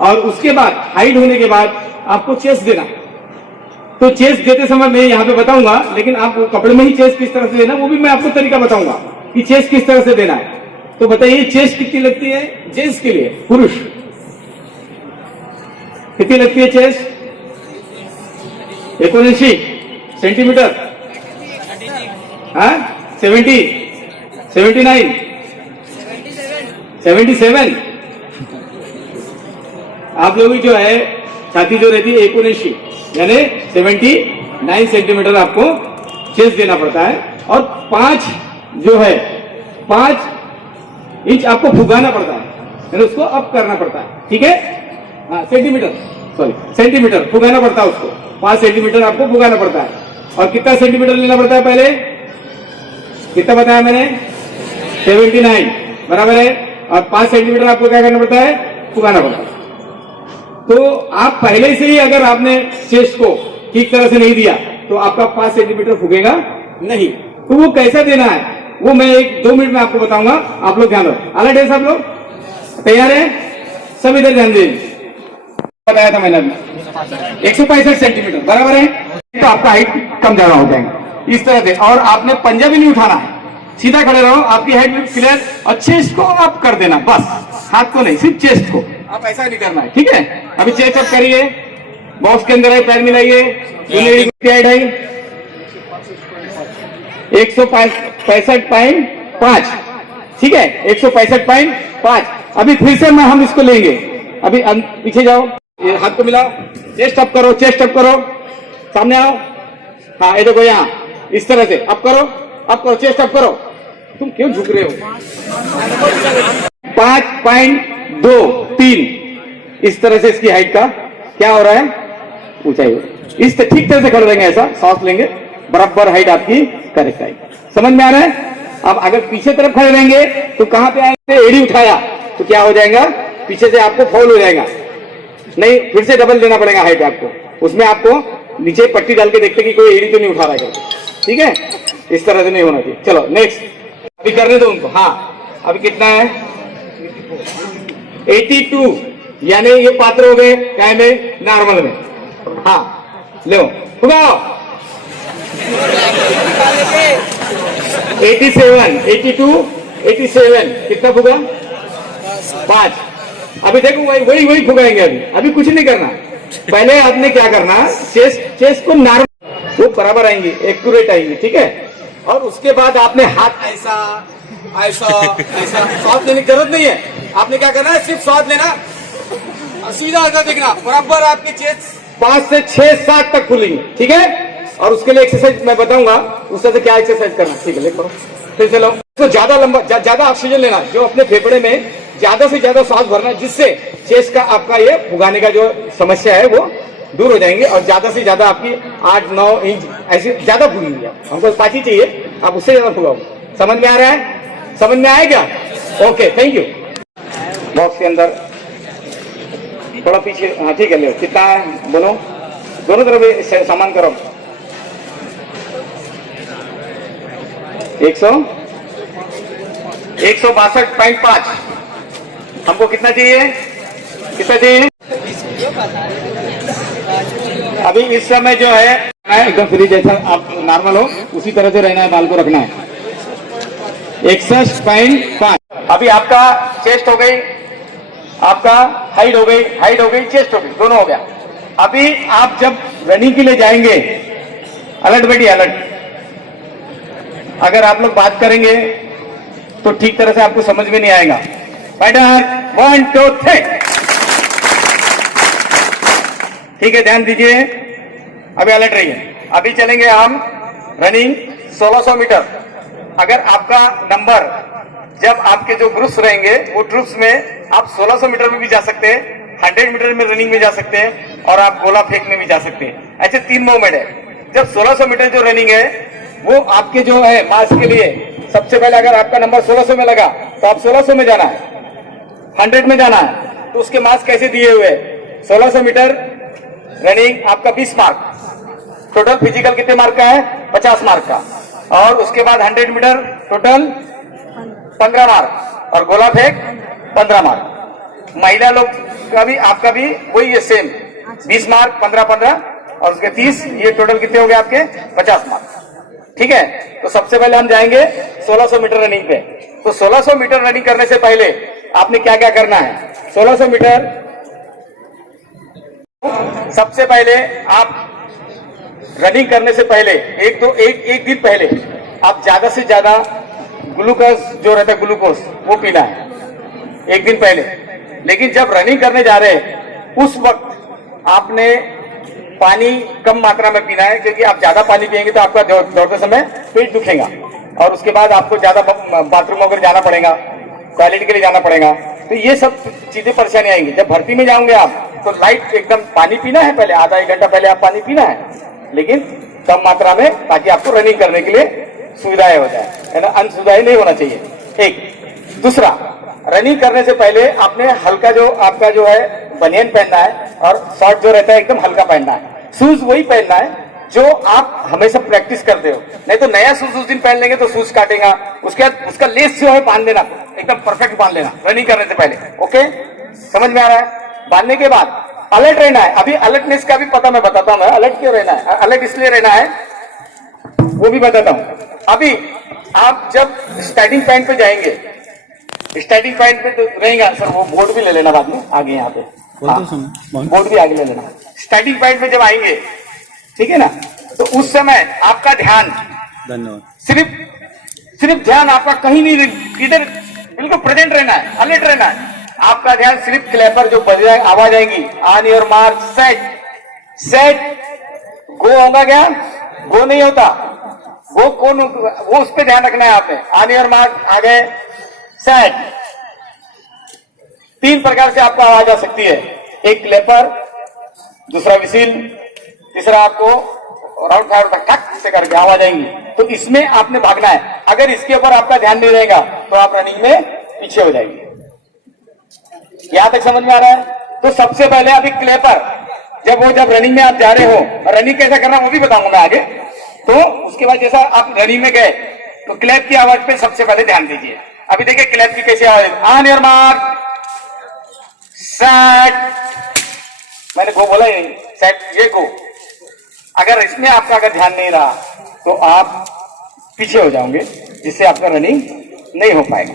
और उसके बाद हाइट होने के बाद आपको चेस्ट देना। तो चेस्ट देते समय मैं यहाँ पे बताऊंगा, लेकिन आपको कपड़े में ही चेस्ट किस तरह से देना वो भी मैं आपको तरीका बताऊंगा कि चेस्ट किस तरह से देना है। तो बताइए चेस्ट कितनी लगती है जेंट्स के लिए? पुरुष कितनी लगती है चेस्ट? 79 सेंटीमीटर, 70, 79, 77। आप लोगों की जो है छाती जो रहती है 79 यानी 79 सेंटीमीटर आपको चेस्ट देना पड़ता है। और 5 जो है 5 इंच आपको फुगाना पड़ता है, यानी उसको अप करना पड़ता है। ठीक है, सेंटीमीटर फुगाना पड़ता है उसको। 5 सेंटीमीटर आपको फुगाना पड़ता है। और कितना सेंटीमीटर लेना पड़ता है? पहले कितना बताया मैंने? 79 बराबर है। और 5 सेंटीमीटर आपको क्या करना पड़ता है, फुगाना पड़ता है। तो आप पहले से ही अगर आपने चेस्ट को ठीक तरह से नहीं दिया तो आपका 5 सेंटीमीटर फूकेगा नहीं। तो वो कैसा देना है वो मैं 1-2 मिनट में आपको बताऊंगा। आप लोग ध्यान रखो। अलर्ट है सब लोग, तैयार है सब, इधर ध्यान दीजिए। बताया था मैंने अभी 165 सेंटीमीटर बराबर है। तो आपका हाइट कम ज्यादा हो जाएगा इस तरह से। और आपने पंजा भी नहीं उठाना है, सीधा खड़े रहो, आपकी हेड क्लियर। और चेस्ट को आप कर देना बस, हाथ को नहीं, सिर्फ चेस्ट को। आप ऐसा नहीं करना है, ठीक है। अभी चेस्ट अप करिए, बॉक्स के अंदर है, पैर मिलाइए, हाइट है 165.5, ठीक है 165.5। अभी फिर से हम इसको लेंगे। अभी पीछे जाओ, ये हाथ को मिलाओ, चेस्ट अप करो, चेस्ट अप करो, सामने आओ। हाँ ये देखो यहाँ इस तरह से अप करो, अप करो, चेस्ट अप करो। तुम क्यों झुक रहे हो? 5.23 इस तरह से इसकी हाइट का क्या हो रहा है, ऊंचाई। इस ठीक तरह से खड़े रहेंगे, ऐसा सांस लेंगे, बराबर हाइट आपकी करेक्ट आएगी। समझ में आ रहा है? अब अगर पीछे तरफ खड़े रहेंगे तो कहां पे आएंगे, एड़ी उठाया तो क्या हो जाएगा, पीछे से आपको फॉल हो जाएगा। नहीं, फिर से डबल देना पड़ेगा हाइट आपको। उसमें आपको नीचे पट्टी डाल के देखते कि कोई एड़ी तो नहीं उठा रहा है, ठीक है। इस तरह से नहीं होना चाहिए। चलो नेक्स्ट, अभी करने दो उनको। हाँ अभी कितना है, 82, यानी ये पात्र हो गए क्या में, नॉर्मल में। हाँ लो फुगाओ। 87, 82, 87 कितना फुगा, 5। अभी देखो वही फुगाएंगे। अभी कुछ नहीं करना। पहले आपने क्या करना, चेस्ट को नॉर्मल, वो बराबर आएंगे, एक्यूरेट आएंगे, ठीक है। और उसके बाद आपने हाथ ऐसा ऐसा ऐसा, स्वाद लेने की जरूरत नहीं है। आपने क्या करना है, सिर्फ स्वाद लेना, सीधा ऐसा देखना, बराबर आपकी चेस्ट 5 से 6-7 तक खुलेंगे, ठीक है। और उसके लिए एक्सरसाइज मैं बताऊंगा, उस तरह से क्या एक्सरसाइज करना, ठीक है। देखो फिर से लो, तो ज्यादा लंबा, ज्यादा ऑक्सीजन लेना, जो अपने फेफड़े में ज्यादा से ज्यादा सांस भरना, जिससे चेस्ट का आपका ये फुगाने का जो समस्या है वो दूर हो जाएंगे। और ज्यादा से ज्यादा आपकी 8-9 इंच ऐसी ज्यादा फुगेंगी। हमको 5 ही चाहिए, आप उससे ज्यादा फुगाओ। समझ में आ रहा है? समझ में आया क्या? Okay thank you. बॉक्स के अंदर थोड़ा पीछे, हाँ ठीक है। ले कितना है, दोनों तरफ सामान करो। 162.5। हमको कितना चाहिए, कितना चाहिए? अभी इस समय जो है एकदम फ्री, जैसा आप नॉर्मल हो उसी तरह से रहना है, बाल को रखना है। 61.5। अभी आपका चेस्ट हो गई, आपका हाइट हो गई, चेस्ट हो गई, दोनों हो गया। अभी आप जब रनिंग के लिए जाएंगे, अलर्ट बैठिए, अलर्ट। अगर आप लोग बात करेंगे तो ठीक तरह से आपको समझ में नहीं आएगा। फाइटर 1 2 3, ठीक है, ध्यान दीजिए। अभी अलर्ट रहिए। अभी चलेंगे हम रनिंग 1600 मीटर। अगर आपका नंबर, जब आपके जो ग्रुप्स रहेंगे वो ग्रुप्स में आप 1600 मीटर में भी जा सकते हैं, 100 मीटर में रनिंग में जा सकते हैं, और आप गोला फेंक में भी जा सकते हैं। ऐसे 3 मूवमेंट है। जब 1600 मीटर जो रनिंग है वो आपके जो है मास के लिए, सबसे पहले अगर आपका नंबर 1600 में लगा तो आप 1600 में जाना है, 100 में जाना है। तो उसके मार्क्स कैसे दिए हुए, 1600 मीटर रनिंग आपका 20 मार्क, टोटल फिजिकल कितने मार्क का है, 50 मार्क का। और उसके बाद 100 मीटर टोटल 15 मार्क, और गोला फेंक 15 मार्क। महिला लोग का भी आपका भी वही है, सेम 20 मार्क, 15-15, और उसके 30, ये टोटल कितने हो गए आपके, 50 मार्क, ठीक है। तो सबसे पहले हम जाएंगे 1600 मीटर रनिंग पे। तो 1600 मीटर रनिंग करने से पहले आपने क्या क्या करना है, 1600 मीटर सबसे पहले आप रनिंग करने से पहले एक दिन पहले आप ज्यादा से ज्यादा ग्लूकोज जो रहता है, ग्लूकोज वो पीना है एक दिन पहले। लेकिन जब रनिंग करने जा रहे हैं उस वक्त आपने पानी कम मात्रा में पीना है, क्योंकि आप ज्यादा पानी पिएंगे तो आपका दौड़ते समय पेट दुखेगा, और उसके बाद आपको ज्यादा बाथरूम वगैरह जाना पड़ेगा, टॉयलेट के लिए जाना पड़ेगा। तो ये सब चीजें परेशानी आएंगी। जब भर्ती में जाओगे आप तो लाइट एकदम पानी पीना है, पहले आधा 1 घंटा पहले आप पानी पीना है, लेकिन कम मात्रा में, ताकि आपको रनिंग करने के लिए सुविधाएं हो जाए, है ना, अनसुविधाएं नहीं होना चाहिए। एक दूसरा, रनिंग करने से पहले आपने हल्का जो आपका जो है बनियान पहनना है और शॉर्ट जो रहता है एकदम हल्का पहनना है। शूज वही पहनना है जो आप हमेशा प्रैक्टिस करते हो, नहीं तो नया शूज उस दिन पहन लेंगे तो शूज काटेगा। उसके बाद उसका लेस जो है बांध लेना, एकदम परफेक्ट बांध लेना रनिंग करने से पहले। ओके, समझ में आ रहा है? बांधने के बाद अलर्ट रहना है। अभी अलर्टनेस का भी पता मैं बताता हूं, अलर्ट क्यों रहना है, अलर्ट इसलिए रहना है वो भी बताता हूं। अभी आप जब स्टार्टिंग पॉइंट पे जाएंगे, स्टार्टिंग पॉइंट पे तो रहेगा सर, वो बोर्ड भी ले लेना बाद में आगे, यहाँ पे बोर्ड भी आगे ले लेना। स्टार्टिंग पॉइंट पे जब आएंगे, ठीक है ना, तो उस समय आपका ध्यान सिर्फ ध्यान आपका कहीं नहीं, इधर बिल्कुल प्रेजेंट रहना है, अलर्ट रहना है। आपका ध्यान सिर्फ क्लैपर जो बज जाए, आवाज आएंगी, on your mark set go होगा क्या? गो नहीं होता, वो उस पर ध्यान रखना है आपने। ऑन योर मार्क आ गए, सेट। 3 प्रकार से आपको आवाज आ सकती है, एक क्लैपर, दूसरा विसिल, तीसरा आपको राउंड फायर ठक से करके आवाज आएंगी। तो इसमें आपने भागना है। अगर इसके ऊपर आपका ध्यान नहीं रहेगा तो आप रनिंग में पीछे हो जाएंगे। यहां तक समझ में आ रहा है? तो सबसे पहले अभी क्लैपर, जब रनिंग में आप जा रहे हो, रनिंग कैसा करना वो भी बताऊंगा मैं आगे। तो उसके बाद जैसा आप रनिंग में गए तो क्लैप की आवाज पे सबसे पहले ध्यान दीजिए। अभी देखिए क्लैप की कैसी आवाज, ऑन योर मार्क सेट। मैंने गो बोला ही, सेट ये गो। अगर इसमें आपका अगर ध्यान नहीं रहा तो आप पीछे हो जाओगे, जिससे आपका रनिंग नहीं हो पाएगा।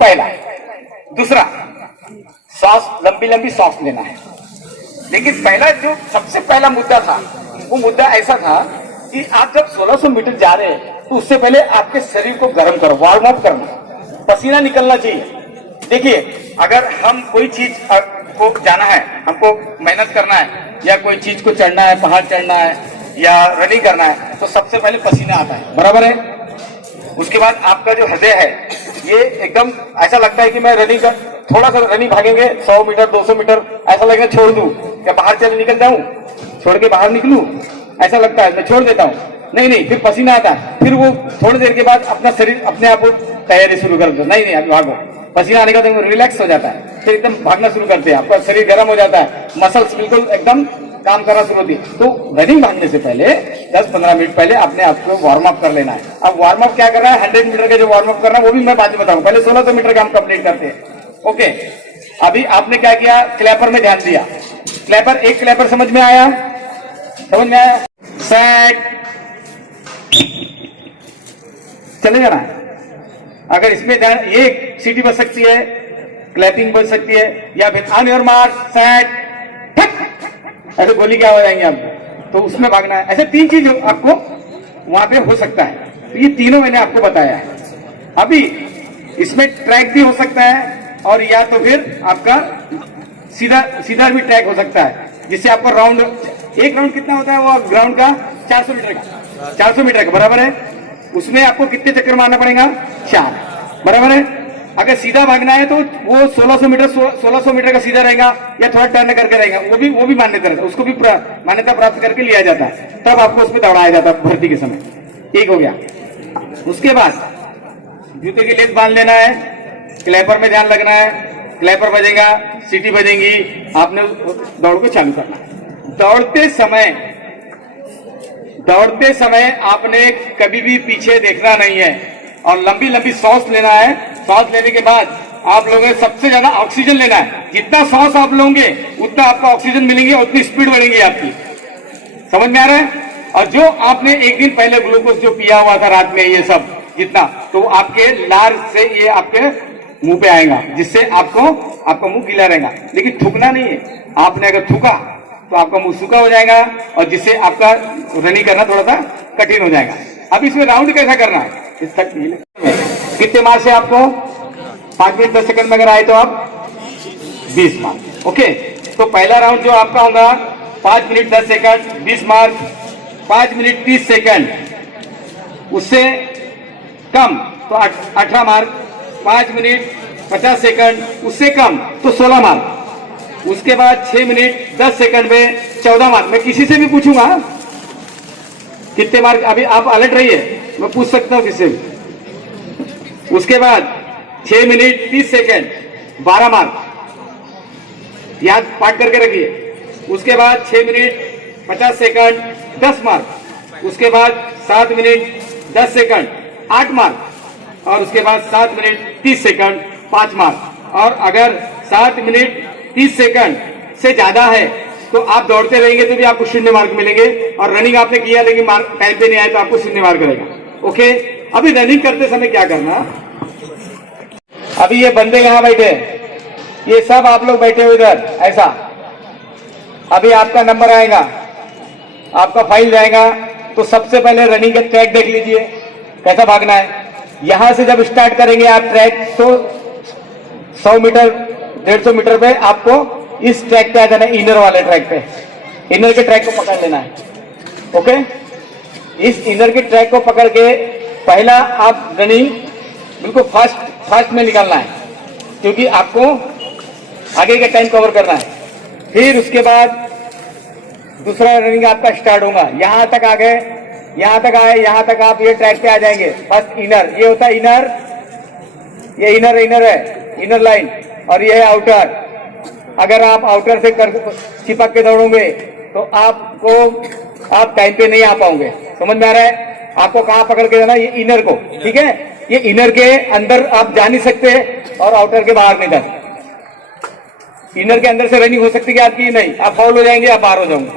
पहला। दूसरा, सांस लंबी लंबी सांस लेना है। लेकिन पहला जो सबसे पहला मुद्दा था, वो मुद्दा ऐसा था कि आप जब 1600 मीटर जा रहे हैं तो उससे पहले आपके शरीर को गर्म करो, वार्म अप करना, पसीना निकलना चाहिए। देखिए, अगर हम कोई चीज को जाना है, हमको मेहनत करना है, या कोई चीज को चढ़ना है, पहाड़ चढ़ना है या रनिंग करना है, तो सबसे पहले पसीना आता है, बराबर है। उसके बाद आपका जो हृदय है, ये एकदम ऐसा लगता है कि मैं रनिंग कर, थोड़ा सा रनिंग भागेंगे 100 मीटर 200 मीटर, ऐसा लगेगा छोड़ दूं, क्या बाहर चले निकल जाऊं, छोड़ के बाहर निकलूं, ऐसा लगता है, मैं छोड़ देता हूं। नहीं, फिर पसीना आता है, फिर वो थोड़ी देर के बाद अपना शरीर अपने आप तैयारी शुरू कर दो, नहीं अभी भागो। पसीना आने का तो रिलैक्स हो जाता है, फिर एकदम भागना शुरू करते हैं, आपका शरीर गर्म हो जाता है, मसल्स बिल्कुल एकदम काम करना शुरू होती है। तो रनिंग भागने से पहले 10-15 मिनट पहले अपने आप को वार्म अप कर लेना है। अब वार्म अप क्या करना है, 100 मीटर का जो वार्म अप करना है वो भी मैं बाद में बताऊंगा, पहले 1600 मीटर का हम कंप्लीट करते हैं। ओके, अभी आपने क्या किया, क्लैपर में ध्यान दिया। क्लैपर, एक क्लैपर समझ में आया? सेट, चले जाना है। अगर इसमें ध्यान, एक सीटी बज सकती है, क्लैपिंग बज सकती है, या फिर ऑन योर मार्क सेट, ऐसे गोली की आवाज आएंगे आपको, तो उसमें भागना है। ऐसे 3 चीज आपको वहां पे हो सकता है। तो ये तीनों मैंने आपको बताया है। अभी इसमें ट्रैक भी हो सकता है, और या तो फिर आपका सीधा भी ट्रैक हो सकता है, जिससे आपको राउंड, एक राउंड कितना होता है वो ग्राउंड का, 400 मीटर का, 400 मीटर का, बराबर है। उसमें आपको कितने चक्कर मारना पड़ेगा, 4, बराबर है। अगर सीधा भागना है तो वो 1600 मीटर का सीधा रहेगा, या थोड़ा टर्न करके रहेगा, वो भी मान्यता रहता है, उसको भी मान्यता प्राप्त करके लिया जाता है, तब आपको उसमें दौड़ाया जाता है भर्ती के समय। एक हो गया। उसके बाद जूते की लेस बांध लेना है, क्लैपर में ध्यान लगना है, क्लैपर बजेगा, सीटी बजेंगी, आपने दौड़ को चालू करना है। दौड़ते समय आपने कभी भी पीछे देखना नहीं है, और लंबी लंबी सांस लेना है। सांस लेने के बाद आप लोगों ने सबसे ज्यादा ऑक्सीजन लेना है। जितना सांस आप लोगे उतना आपको ऑक्सीजन मिलेंगे, उतनी स्पीड बढ़ेगी आपकी। समझ में आ रहा है? और जो आपने एक दिन पहले ग्लूकोज जो पिया हुआ था रात में, ये सब जितना, तो आपके लार से ये आपके मुंह पे आएगा, जिससे आपका मुंह गीला रहेगा। लेकिन थूकना नहीं है। आपने अगर थूका तो आपका मुंह सूखा हो जाएगा, और जिससे आपका रनिंग करना थोड़ा सा कठिन हो जाएगा। अब इसमें राउंड कैसा करना है, इस तक कितने मार्क्स है आपको? 5 मिनट 10 सेकंड में अगर आए तो आप 20 मार्क्स। ओके, तो पहला राउंड जो आपका होगा 5 minute 10 second 20 mark, 5 minute 30 second उससे कम तो 18 मार्क, 5 मिनट 50 सेकंड उससे कम तो 16 मार्क। उसके बाद 6 मिनट 10 सेकंड में 14 मार्क। मैं किसी से भी पूछूंगा कितने मार्क, अभी आप अलर्ट रहिए, मैं पूछ सकता हूं किससे भी। उसके बाद 6 मिनट 30 सेकंड 12 मार्क, याद पाठ करके रखिए। उसके बाद 6 मिनट 50 सेकंड 10 मार्क, उसके बाद 7 मिनट 10 सेकंड 8 मार्क, और उसके बाद 7 मिनट 30 सेकंड 5 मार्क। और अगर 7 मिनट 30 सेकंड से ज्यादा है तो आप दौड़ते रहेंगे तो भी आपको 0 मार्क मिलेंगे, और रनिंग आपने किया लेकिन मार्क टाइम पे नहीं आया तो आपको 0 मार्क रहेगा। ओके, अभी रनिंग करते समय क्या करना, अभी ये बंदे यहाँ बैठे हैं, ये सब आप लोग बैठे हो इधर ऐसा। अभी आपका नंबर आएगा, आपका फाइल जाएगा, तो सबसे पहले रनिंग का ट्रैक देख लीजिए कैसा भागना है। यहां से जब स्टार्ट करेंगे आप ट्रैक, तो 100 मीटर 150 मीटर पे आपको इस ट्रैक पे आ जाना है, इनर वाले ट्रैक पे। इनर के ट्रैक को पकड़ लेना है। ओके, इस इनर के ट्रैक को पकड़ के पहला आप रनिंग बिल्कुल फास्ट में निकालना है, क्योंकि आपको आगे का टाइम कवर करना है। फिर उसके बाद दूसरा रनिंग आपका स्टार्ट होगा, यहां तक आ गए, यहां तक आए, यहां तक आप ये ट्रैक पे आ जाएंगे। फर्स्ट इनर, ये होता है इनर, ये इनर है, इनर लाइन, और ये है आउटर। अगर आप आउटर से चिपक के दौड़ोगे तो आप टाइम पे नहीं आ पाओगे। समझ में आ रहा है? आपको कहां पकड़ के जाना, ये इनर को, ठीक है। ये इनर के अंदर आप जा नहीं सकते और आउटर के बाहर नहीं जा सकते। इनर के अंदर से रनिंग हो सकती है आपकी, नहीं, आप फाउल हो जाएंगे, आप बाहर हो जाओगे।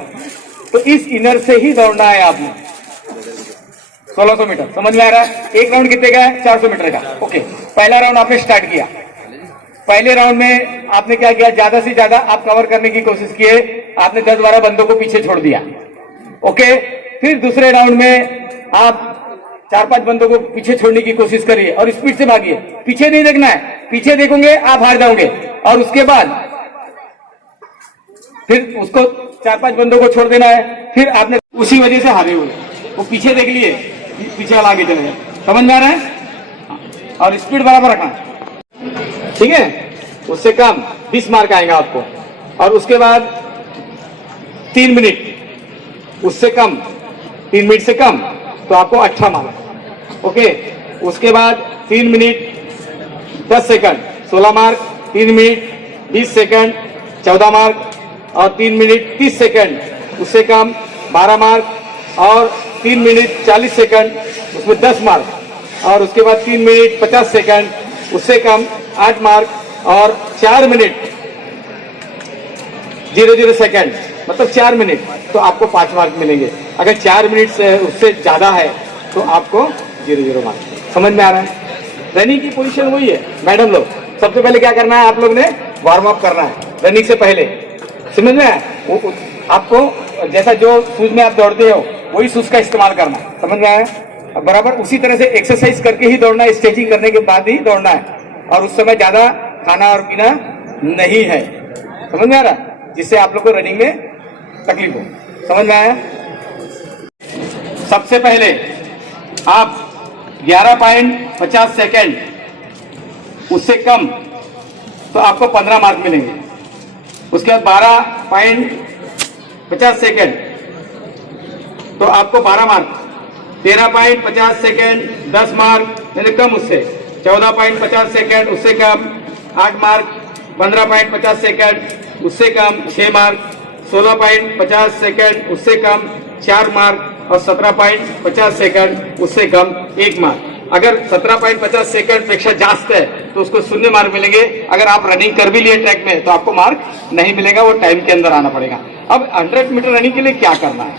तो इस इनर से ही दौड़ना है आपने 1600 मीटर। समझ में आ रहा है? एक राउंड कितने का है? 400 मीटर का। ओके, पहला राउंड आपने स्टार्ट किया। पहले राउंड में आपने क्या किया, ज्यादा से ज्यादा आप कवर करने की कोशिश किए, आपने 10-12 बंदों को पीछे छोड़ दिया। ओके, फिर दूसरे राउंड में आप 4-5 बंदों को पीछे छोड़ने की कोशिश करिए और स्पीड से भागिए। पीछे नहीं देखना है, पीछे देखोगे आप हार जाओगे। और उसके बाद फिर उसको 4-5 बंदों को छोड़ देना है, फिर आपने उसी वजह से हारे हुए। वो पीछे देख लिए, पीछे वाला आगे चले गए। समझ में आ रहा है? और स्पीड बराबर रखना, ठीक है। उससे कम 20 मार्क आएगा आपको। और उसके बाद 3 मिनट, उससे कम 3 मिनट से कम तो आपको 18 मार्क। ओके, उसके बाद 3 minute 10 second 16 mark, 3 minute 20 second 14 mark, और 3 मिनट 30 सेकंड उससे कम 12 मार्क, और 3 मिनट 40 सेकंड उसमें 10 मार्क, और उसके बाद 3 मिनट 50 सेकंड उससे कम 8 मार्क, और 4 मिनट 00 सेकंड मतलब 4 मिनट तो आपको 5 मार्क मिलेंगे। अगर 4 मिनट से उससे ज्यादा है तो आपको 00 मार्क। समझ में आ रहा है? रनिंग की पोजीशन वही है मैडम लोग। सबसे पहले क्या करना है, आप लोग ने वार्म अप करना है रनिंग से पहले। समझ में आया? आपको जैसा जो शूज में आप दौड़ते हो वही शूज का इस्तेमाल करना है। समझ में आया? बराबर उसी तरह से एक्सरसाइज करके ही दौड़ना है, स्ट्रेचिंग करने के बाद ही दौड़ना है, और उस समय ज्यादा खाना और पीना नहीं है। समझ में आ रहा? जिससे आप लोग को रनिंग में तकलीफ हो। समझ में आया? सबसे पहले आप 11.50 सेकेंड उससे कम तो आपको 15 मार्क मिलेंगे। उसके बाद 12.50 सेकेंड तो आपको 12 मार्क, 13.50 सेकेंड 10 मार्क यानी कम उससे, 14.50 सेकेंड उससे कम 8 मार्क, 15.50 सेकेंड उससे कम 6 मार्क, 16.50 सेकेंड उससे कम 4 मार्क, और 17.50 सेकेंड उससे कम 1 मार्क। अगर 17.50 सेकेंड पेक्षा जास्त है तो उसको 0 मार्क मिलेंगे। अगर आप रनिंग कर भी लिए ट्रैक में तो आपको मार्क नहीं मिलेगा, वो टाइम के अंदर आना पड़ेगा। अब 100 मीटर रनिंग के लिए क्या करना है,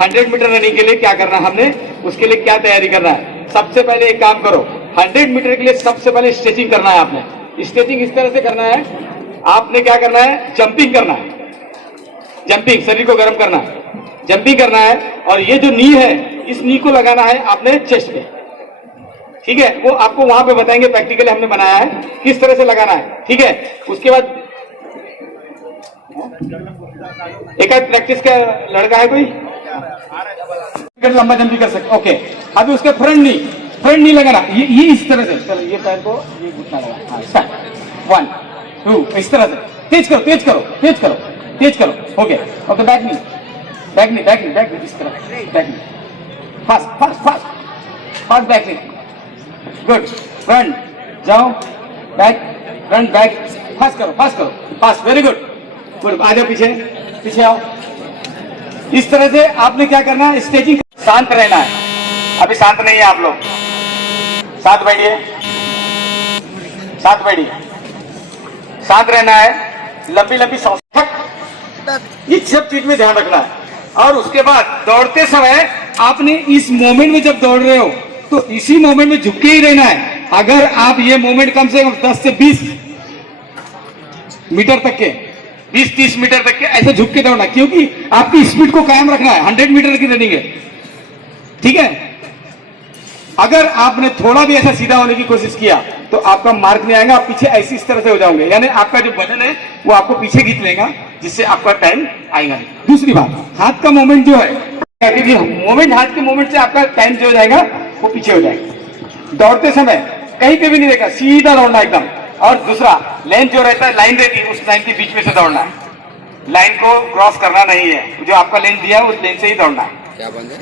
100 मीटर रनिंग के लिए क्या करना है हमने, उसके लिए क्या तैयारी करना है। सबसे पहले एक काम करो, 100 मीटर के लिए सबसे पहले स्ट्रेचिंग करना है आपने। स्ट्रेचिंग इस तरह से करना है, आपने क्या करना है, जंपिंग करना है। जंपिंग, शरीर को गर्म करना है, जंपिंग करना है। और ये जो नी है, इस नी को लगाना है आपने चेस्ट पे, ठीक है। वो आपको वहां पे बताएंगे, प्रैक्टिकली हमने बनाया है किस तरह से लगाना है, ठीक है। उसके बाद एक आध प्रैक्टिस का लड़का है कोई लंबा जंपिंग कर सकते, ओके। अभी उसके फ्रंट नी लगाना, ये इस तरह से, चलो ये पैर को ये घुटना लगा, हाँ स्टार्ट 1 2 इस तरह से, तेज करो तेज करो तेज करो तेज करो, ओके ओके। बैक नी इस तरह, back knee fast fast fast fast, back knee good, front जाओ, बैक फ्रंट बैक, फास्ट करो, फास्ट करो, फास्ट, वेरी गुड, गुड। आ जाओ पीछे, पीछे आओ। इस तरह से आपने क्या करना है, स्टेजिंग, शांत रहना है। अभी शांत नहीं है आप लोग, शांत बैठिए, शांत बैठिए, शांत रहना है। लंबी लंबी सांस, इस सब चीज में ध्यान रखना है। और उसके बाद दौड़ते समय आपने इस मोमेंट में जब दौड़ रहे हो तो इसी मोमेंट में झुक के ही रहना है। अगर आप ये मोमेंट कम से कम 10 से 20 मीटर तक के, 20-30 मीटर तक के ऐसे झुक के दौड़ना, क्योंकि आपकी स्पीड को कायम रखना है। 100 मीटर की रनिंग है, ठीक है। अगर आपने थोड़ा भी ऐसा सीधा होने की कोशिश किया तो आपका मार्क नहीं आएगा, आप पीछे ऐसी इस तरह से हो जाओगे, यानी आपका जो वजन है वो आपको पीछे खींच लेगा, जिससे आपका टाइम आएगा नहीं। दूसरी बात, हाथ का मूवमेंट जो है, मूवमेंट, हाथ के मूवमेंट से आपका टाइम जो हो जाएगा वो पीछे हो जाएगा। दौड़ते समय कहीं पे भी नहीं देखा, सीधा दौड़ना एकदम। और दूसरा, लेन जो रहता है, लाइन रहती है, उस लाइन के बीच में से दौड़ना है, लाइन को क्रॉस करना नहीं है। जो आपका लेन दिया है उस लेन से ही दौड़ना है। क्या बंद है?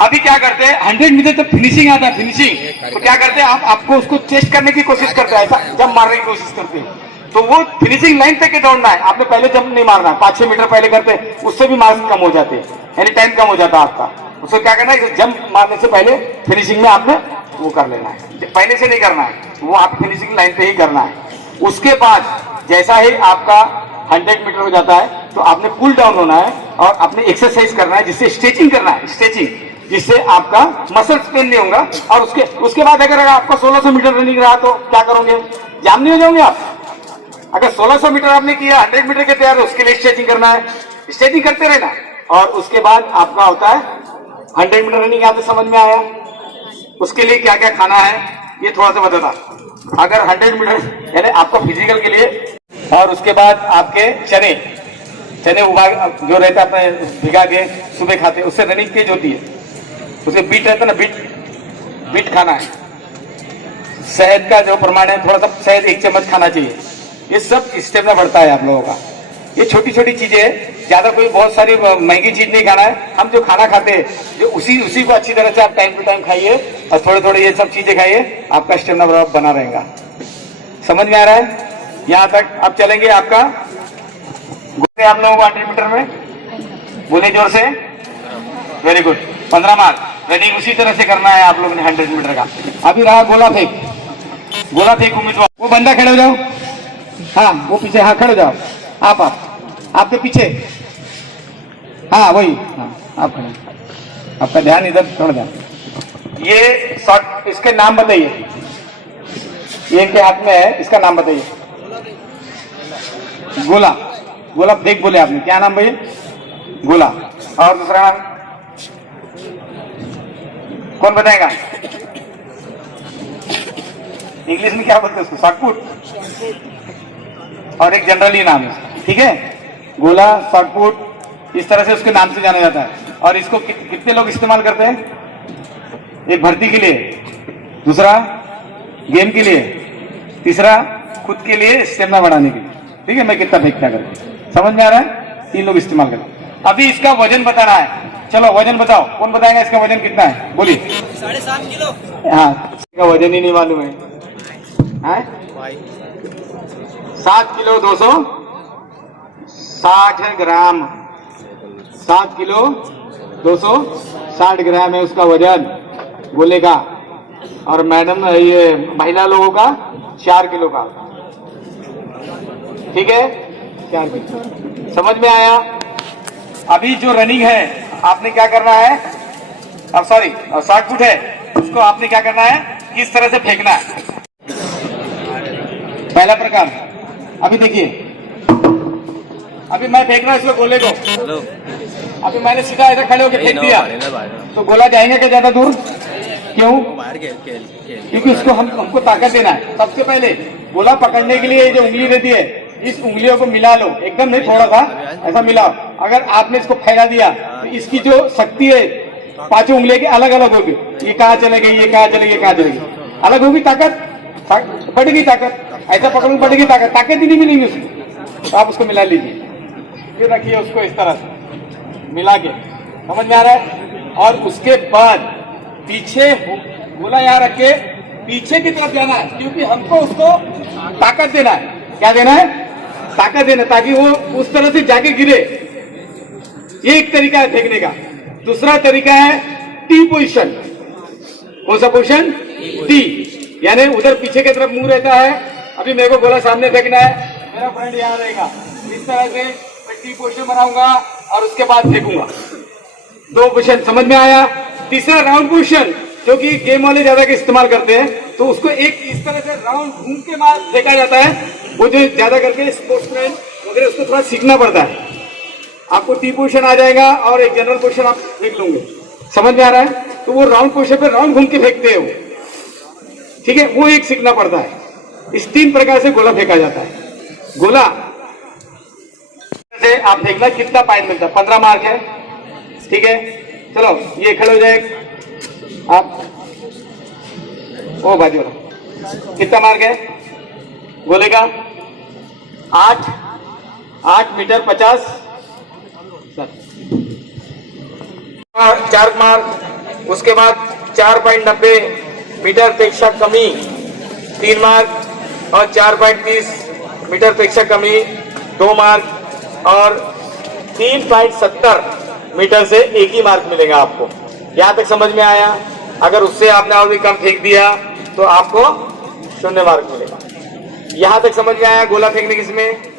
अभी क्या करते हैं, 100 मीटर जब फिनिशिंग आता है, फिनिशिंग, तो क्या करते हैं, आपको उसको चेस्ट करने की कोशिश करते हैं, ऐसा जंप मारने की कोशिश करते हैं, तो वो फिनिशिंग लाइन तक के दौड़ना है। आपने पहले जंप नहीं मारना, 5-6 मीटर पहले करते हैं, उससे भी मार्क्स कम हो जाते हैं, यानी टाइम कम हो जाता है आपका। उसको क्या करना है, जंप मारने से पहले फिनिशिंग में आपने वो कर लेना है, पहले से नहीं करना है, वो आप फिनिशिंग लाइन पे ही करना है। उसके बाद जैसा ही आपका 100 मीटर हो जाता है तो आपने पुल डाउन होना है और अपने एक्सरसाइज करना है, जिससे स्ट्रेचिंग करना है, स्ट्रेचिंग, जिससे आपका मसल्स पेन नहीं होगा। और उसके बाद अगर आपका 1600 मीटर रनिंग रहा तो क्या करोगे, जाम नहीं हो जाओगे आप। अगर 1600 मीटर आपने किया, 100 मीटर के तैयार, उसके लिए स्ट्रेचिंग करना है, स्ट्रेचिंग करते रहना। और उसके बाद आपका होता है 100 मीटर रनिंग, यहाँ पे समझ में आया। उसके लिए क्या क्या खाना है ये थोड़ा सा बताता। अगर 100 मीटर यानी आपको फिजिकल के लिए, और उसके बाद आपके चने उगा जो रहता है अपने भिगा के सुबह खाते, उससे रनिंग तेज होती है। उसके बीट रहता है ना, बीट खाना है। शहद का जो प्रमाण है, थोड़ा सा शहद 1 चम्मच खाना चाहिए। ये सब स्टेमिना बढ़ता है आप लोगों का। ये छोटी छोटी चीजें है, ज्यादा कोई बहुत सारी महंगी चीज नहीं खाना है। हम जो खाना खाते हैं, जो उसी को अच्छी तरह से आप टाइम टू टाइम खाइए और थोड़े थोड़े ये सब चीजें खाइए, आपका स्टेमिना बना रहेगा। समझ में आ रहा है? यहाँ तक अब चलेंगे। आपका बोले आप लोगों को 100 मीटर में, बोले जोर से, वेरी गुड, 15 मार्क। रनिंग उसी तरह से करना है आप लोगों ने 100 मीटर का। अभी रहा गोला फेंक उम्मीदवार, वो बंदा खड़े हो जाओ, हाँ वो पीछे, हाँ खड़े हो जाओ, आपके पीछे, हाँ वही, हाँ आप खड़े, आपका ध्यान इधर थोड़ा ध्यान। ये शॉर्ट, इसके नाम बताइए, ये के हाथ में है, इसका नाम बताइए। गोला फेंक बोले आपने, क्या नाम भैया? गोला। और दूसरा नाम कौन बताएगा? इंग्लिश में क्या बोलते हैं उसको? शॉर्टपुट। और एक जनरली नाम है, ठीक है, गोला, शॉर्टपुट, इस तरह से उसके नाम से जाना जाता है। और इसको कितने लोग इस्तेमाल करते हैं? एक भर्ती के लिए, दूसरा गेम के लिए, तीसरा खुद के लिए स्टेमिना बढ़ाने के लिए। ठीक है, मैं कितना फेंकता करके, समझ में आ रहा है? 3 लोग इस्तेमाल करते। अभी इसका वजन बताना है। चलो वजन बताओ, कौन बताएगा इसका वजन कितना है? बोलिए। 7.5 किलो। हाँ, इसका वजन ही नहीं मालूम है, 7 किलो 260 ग्राम। 7 किलो 260 ग्राम है उसका वजन गोले का। और मैडम ये महिला लोगों का 4 किलो का, ठीक है, 4 किलो। समझ में आया? अभी जो रनिंग है आपने क्या करना है, अब सॉरी शॉर्ट पुट है, उसको आपने क्या करना है, किस तरह से फेंकना है। पहला प्रकार, अभी देखिए, अभी मैं फेंक रहा हूं इसको गोले को। अभी मैंने सीधा ऐसा खड़े होकर फेंक दिया तो गोला जाएंगे क्या ज्यादा दूर? क्यों? क्योंकि इसको हमको ताकत देना है। सबसे पहले गोला पकड़ने के लिए जो उंगली रहती है, इस उंगलियों को मिला लो, एकदम नहीं, थोड़ा सा ऐसा मिलाओ। अगर आपने इसको फैला दिया तो इसकी जो शक्ति है 5 उंगलियों की अलग अलग होगी। ये कहाँ चले गई, ये कहाँ चलेगी, कहाँ चलेगी, अलग होगी, ताकत बढ़ेगी, ताकत ऐसा पकड़ोगे बढ़ेगी, ताकत ही नहीं मिलेगी उसको। तो आप उसको मिला लीजिए, फिर रखिए उसको इस तरह से मिला के, समझ में आ रहा है? और उसके बाद पीछे गोला यहाँ रख के पीछे की तरफ जाना है, क्योंकि हमको उसको ताकत देना है। क्या देना है? ताकत देना, ताकि वो उस तरह से जाके गिरे। ये एक तरीका है फेंकने का। दूसरा तरीका है टी पोजीशन। कौन सा पोजीशन? टी, यानी उधर पीछे की तरफ मुंह रहता है। अभी मेरे को गोला सामने फेंकना है, मेरा फ्रेंड यहाँ रहेगा, इस तरह से मैं टी पोजीशन बनाऊंगा और उसके बाद फेंकूंगा। दो पोजीशन समझ में आया। तीसरा राउंड पोजीशन, जो कि गेम वाले ज्यादा के इस्तेमाल करते हैं, तो उसको एक इस तरह से राउंड घूम के मार फेंका जाता है। वो जो ज्यादा करके स्पोर्ट्समैन वगैरह उसको थोड़ा सीखना पड़ता है। आपको टी पोजीशन आ जाएगा और एक जनरल पोजीशन आप फेंक लोगे। समझ में आ रहा है? तो वो राउंड पोजीशन पे राउंड घूम के फेंकते हैं वो, ठीक है, वो एक सीखना पड़ता है। इस 3 प्रकार से गोला फेंका जाता है। गोला से आप फेंकना, कितना पॉइंट मिलता है? 15 मार्क है, ठीक है। चलो ये खड़े हो जाए आप, ओ बाजू वाला, कितना मार्क है गोले का? 8 मीटर 50, 4 मार्क। उसके बाद 4.90 मीटर पेक्षा कमी 3 मार्क, और 4.30 मीटर पेक्षा कमी 2 मार्क, और 3.70 मीटर से 1 ही मार्क मिलेगा आपको। यहां तक समझ में आया? अगर उससे आपने और भी कम फेंक दिया तो आपको 0 मार्क मिलेगा। यहां तक समझ में आया गोला फेंकने किसमें?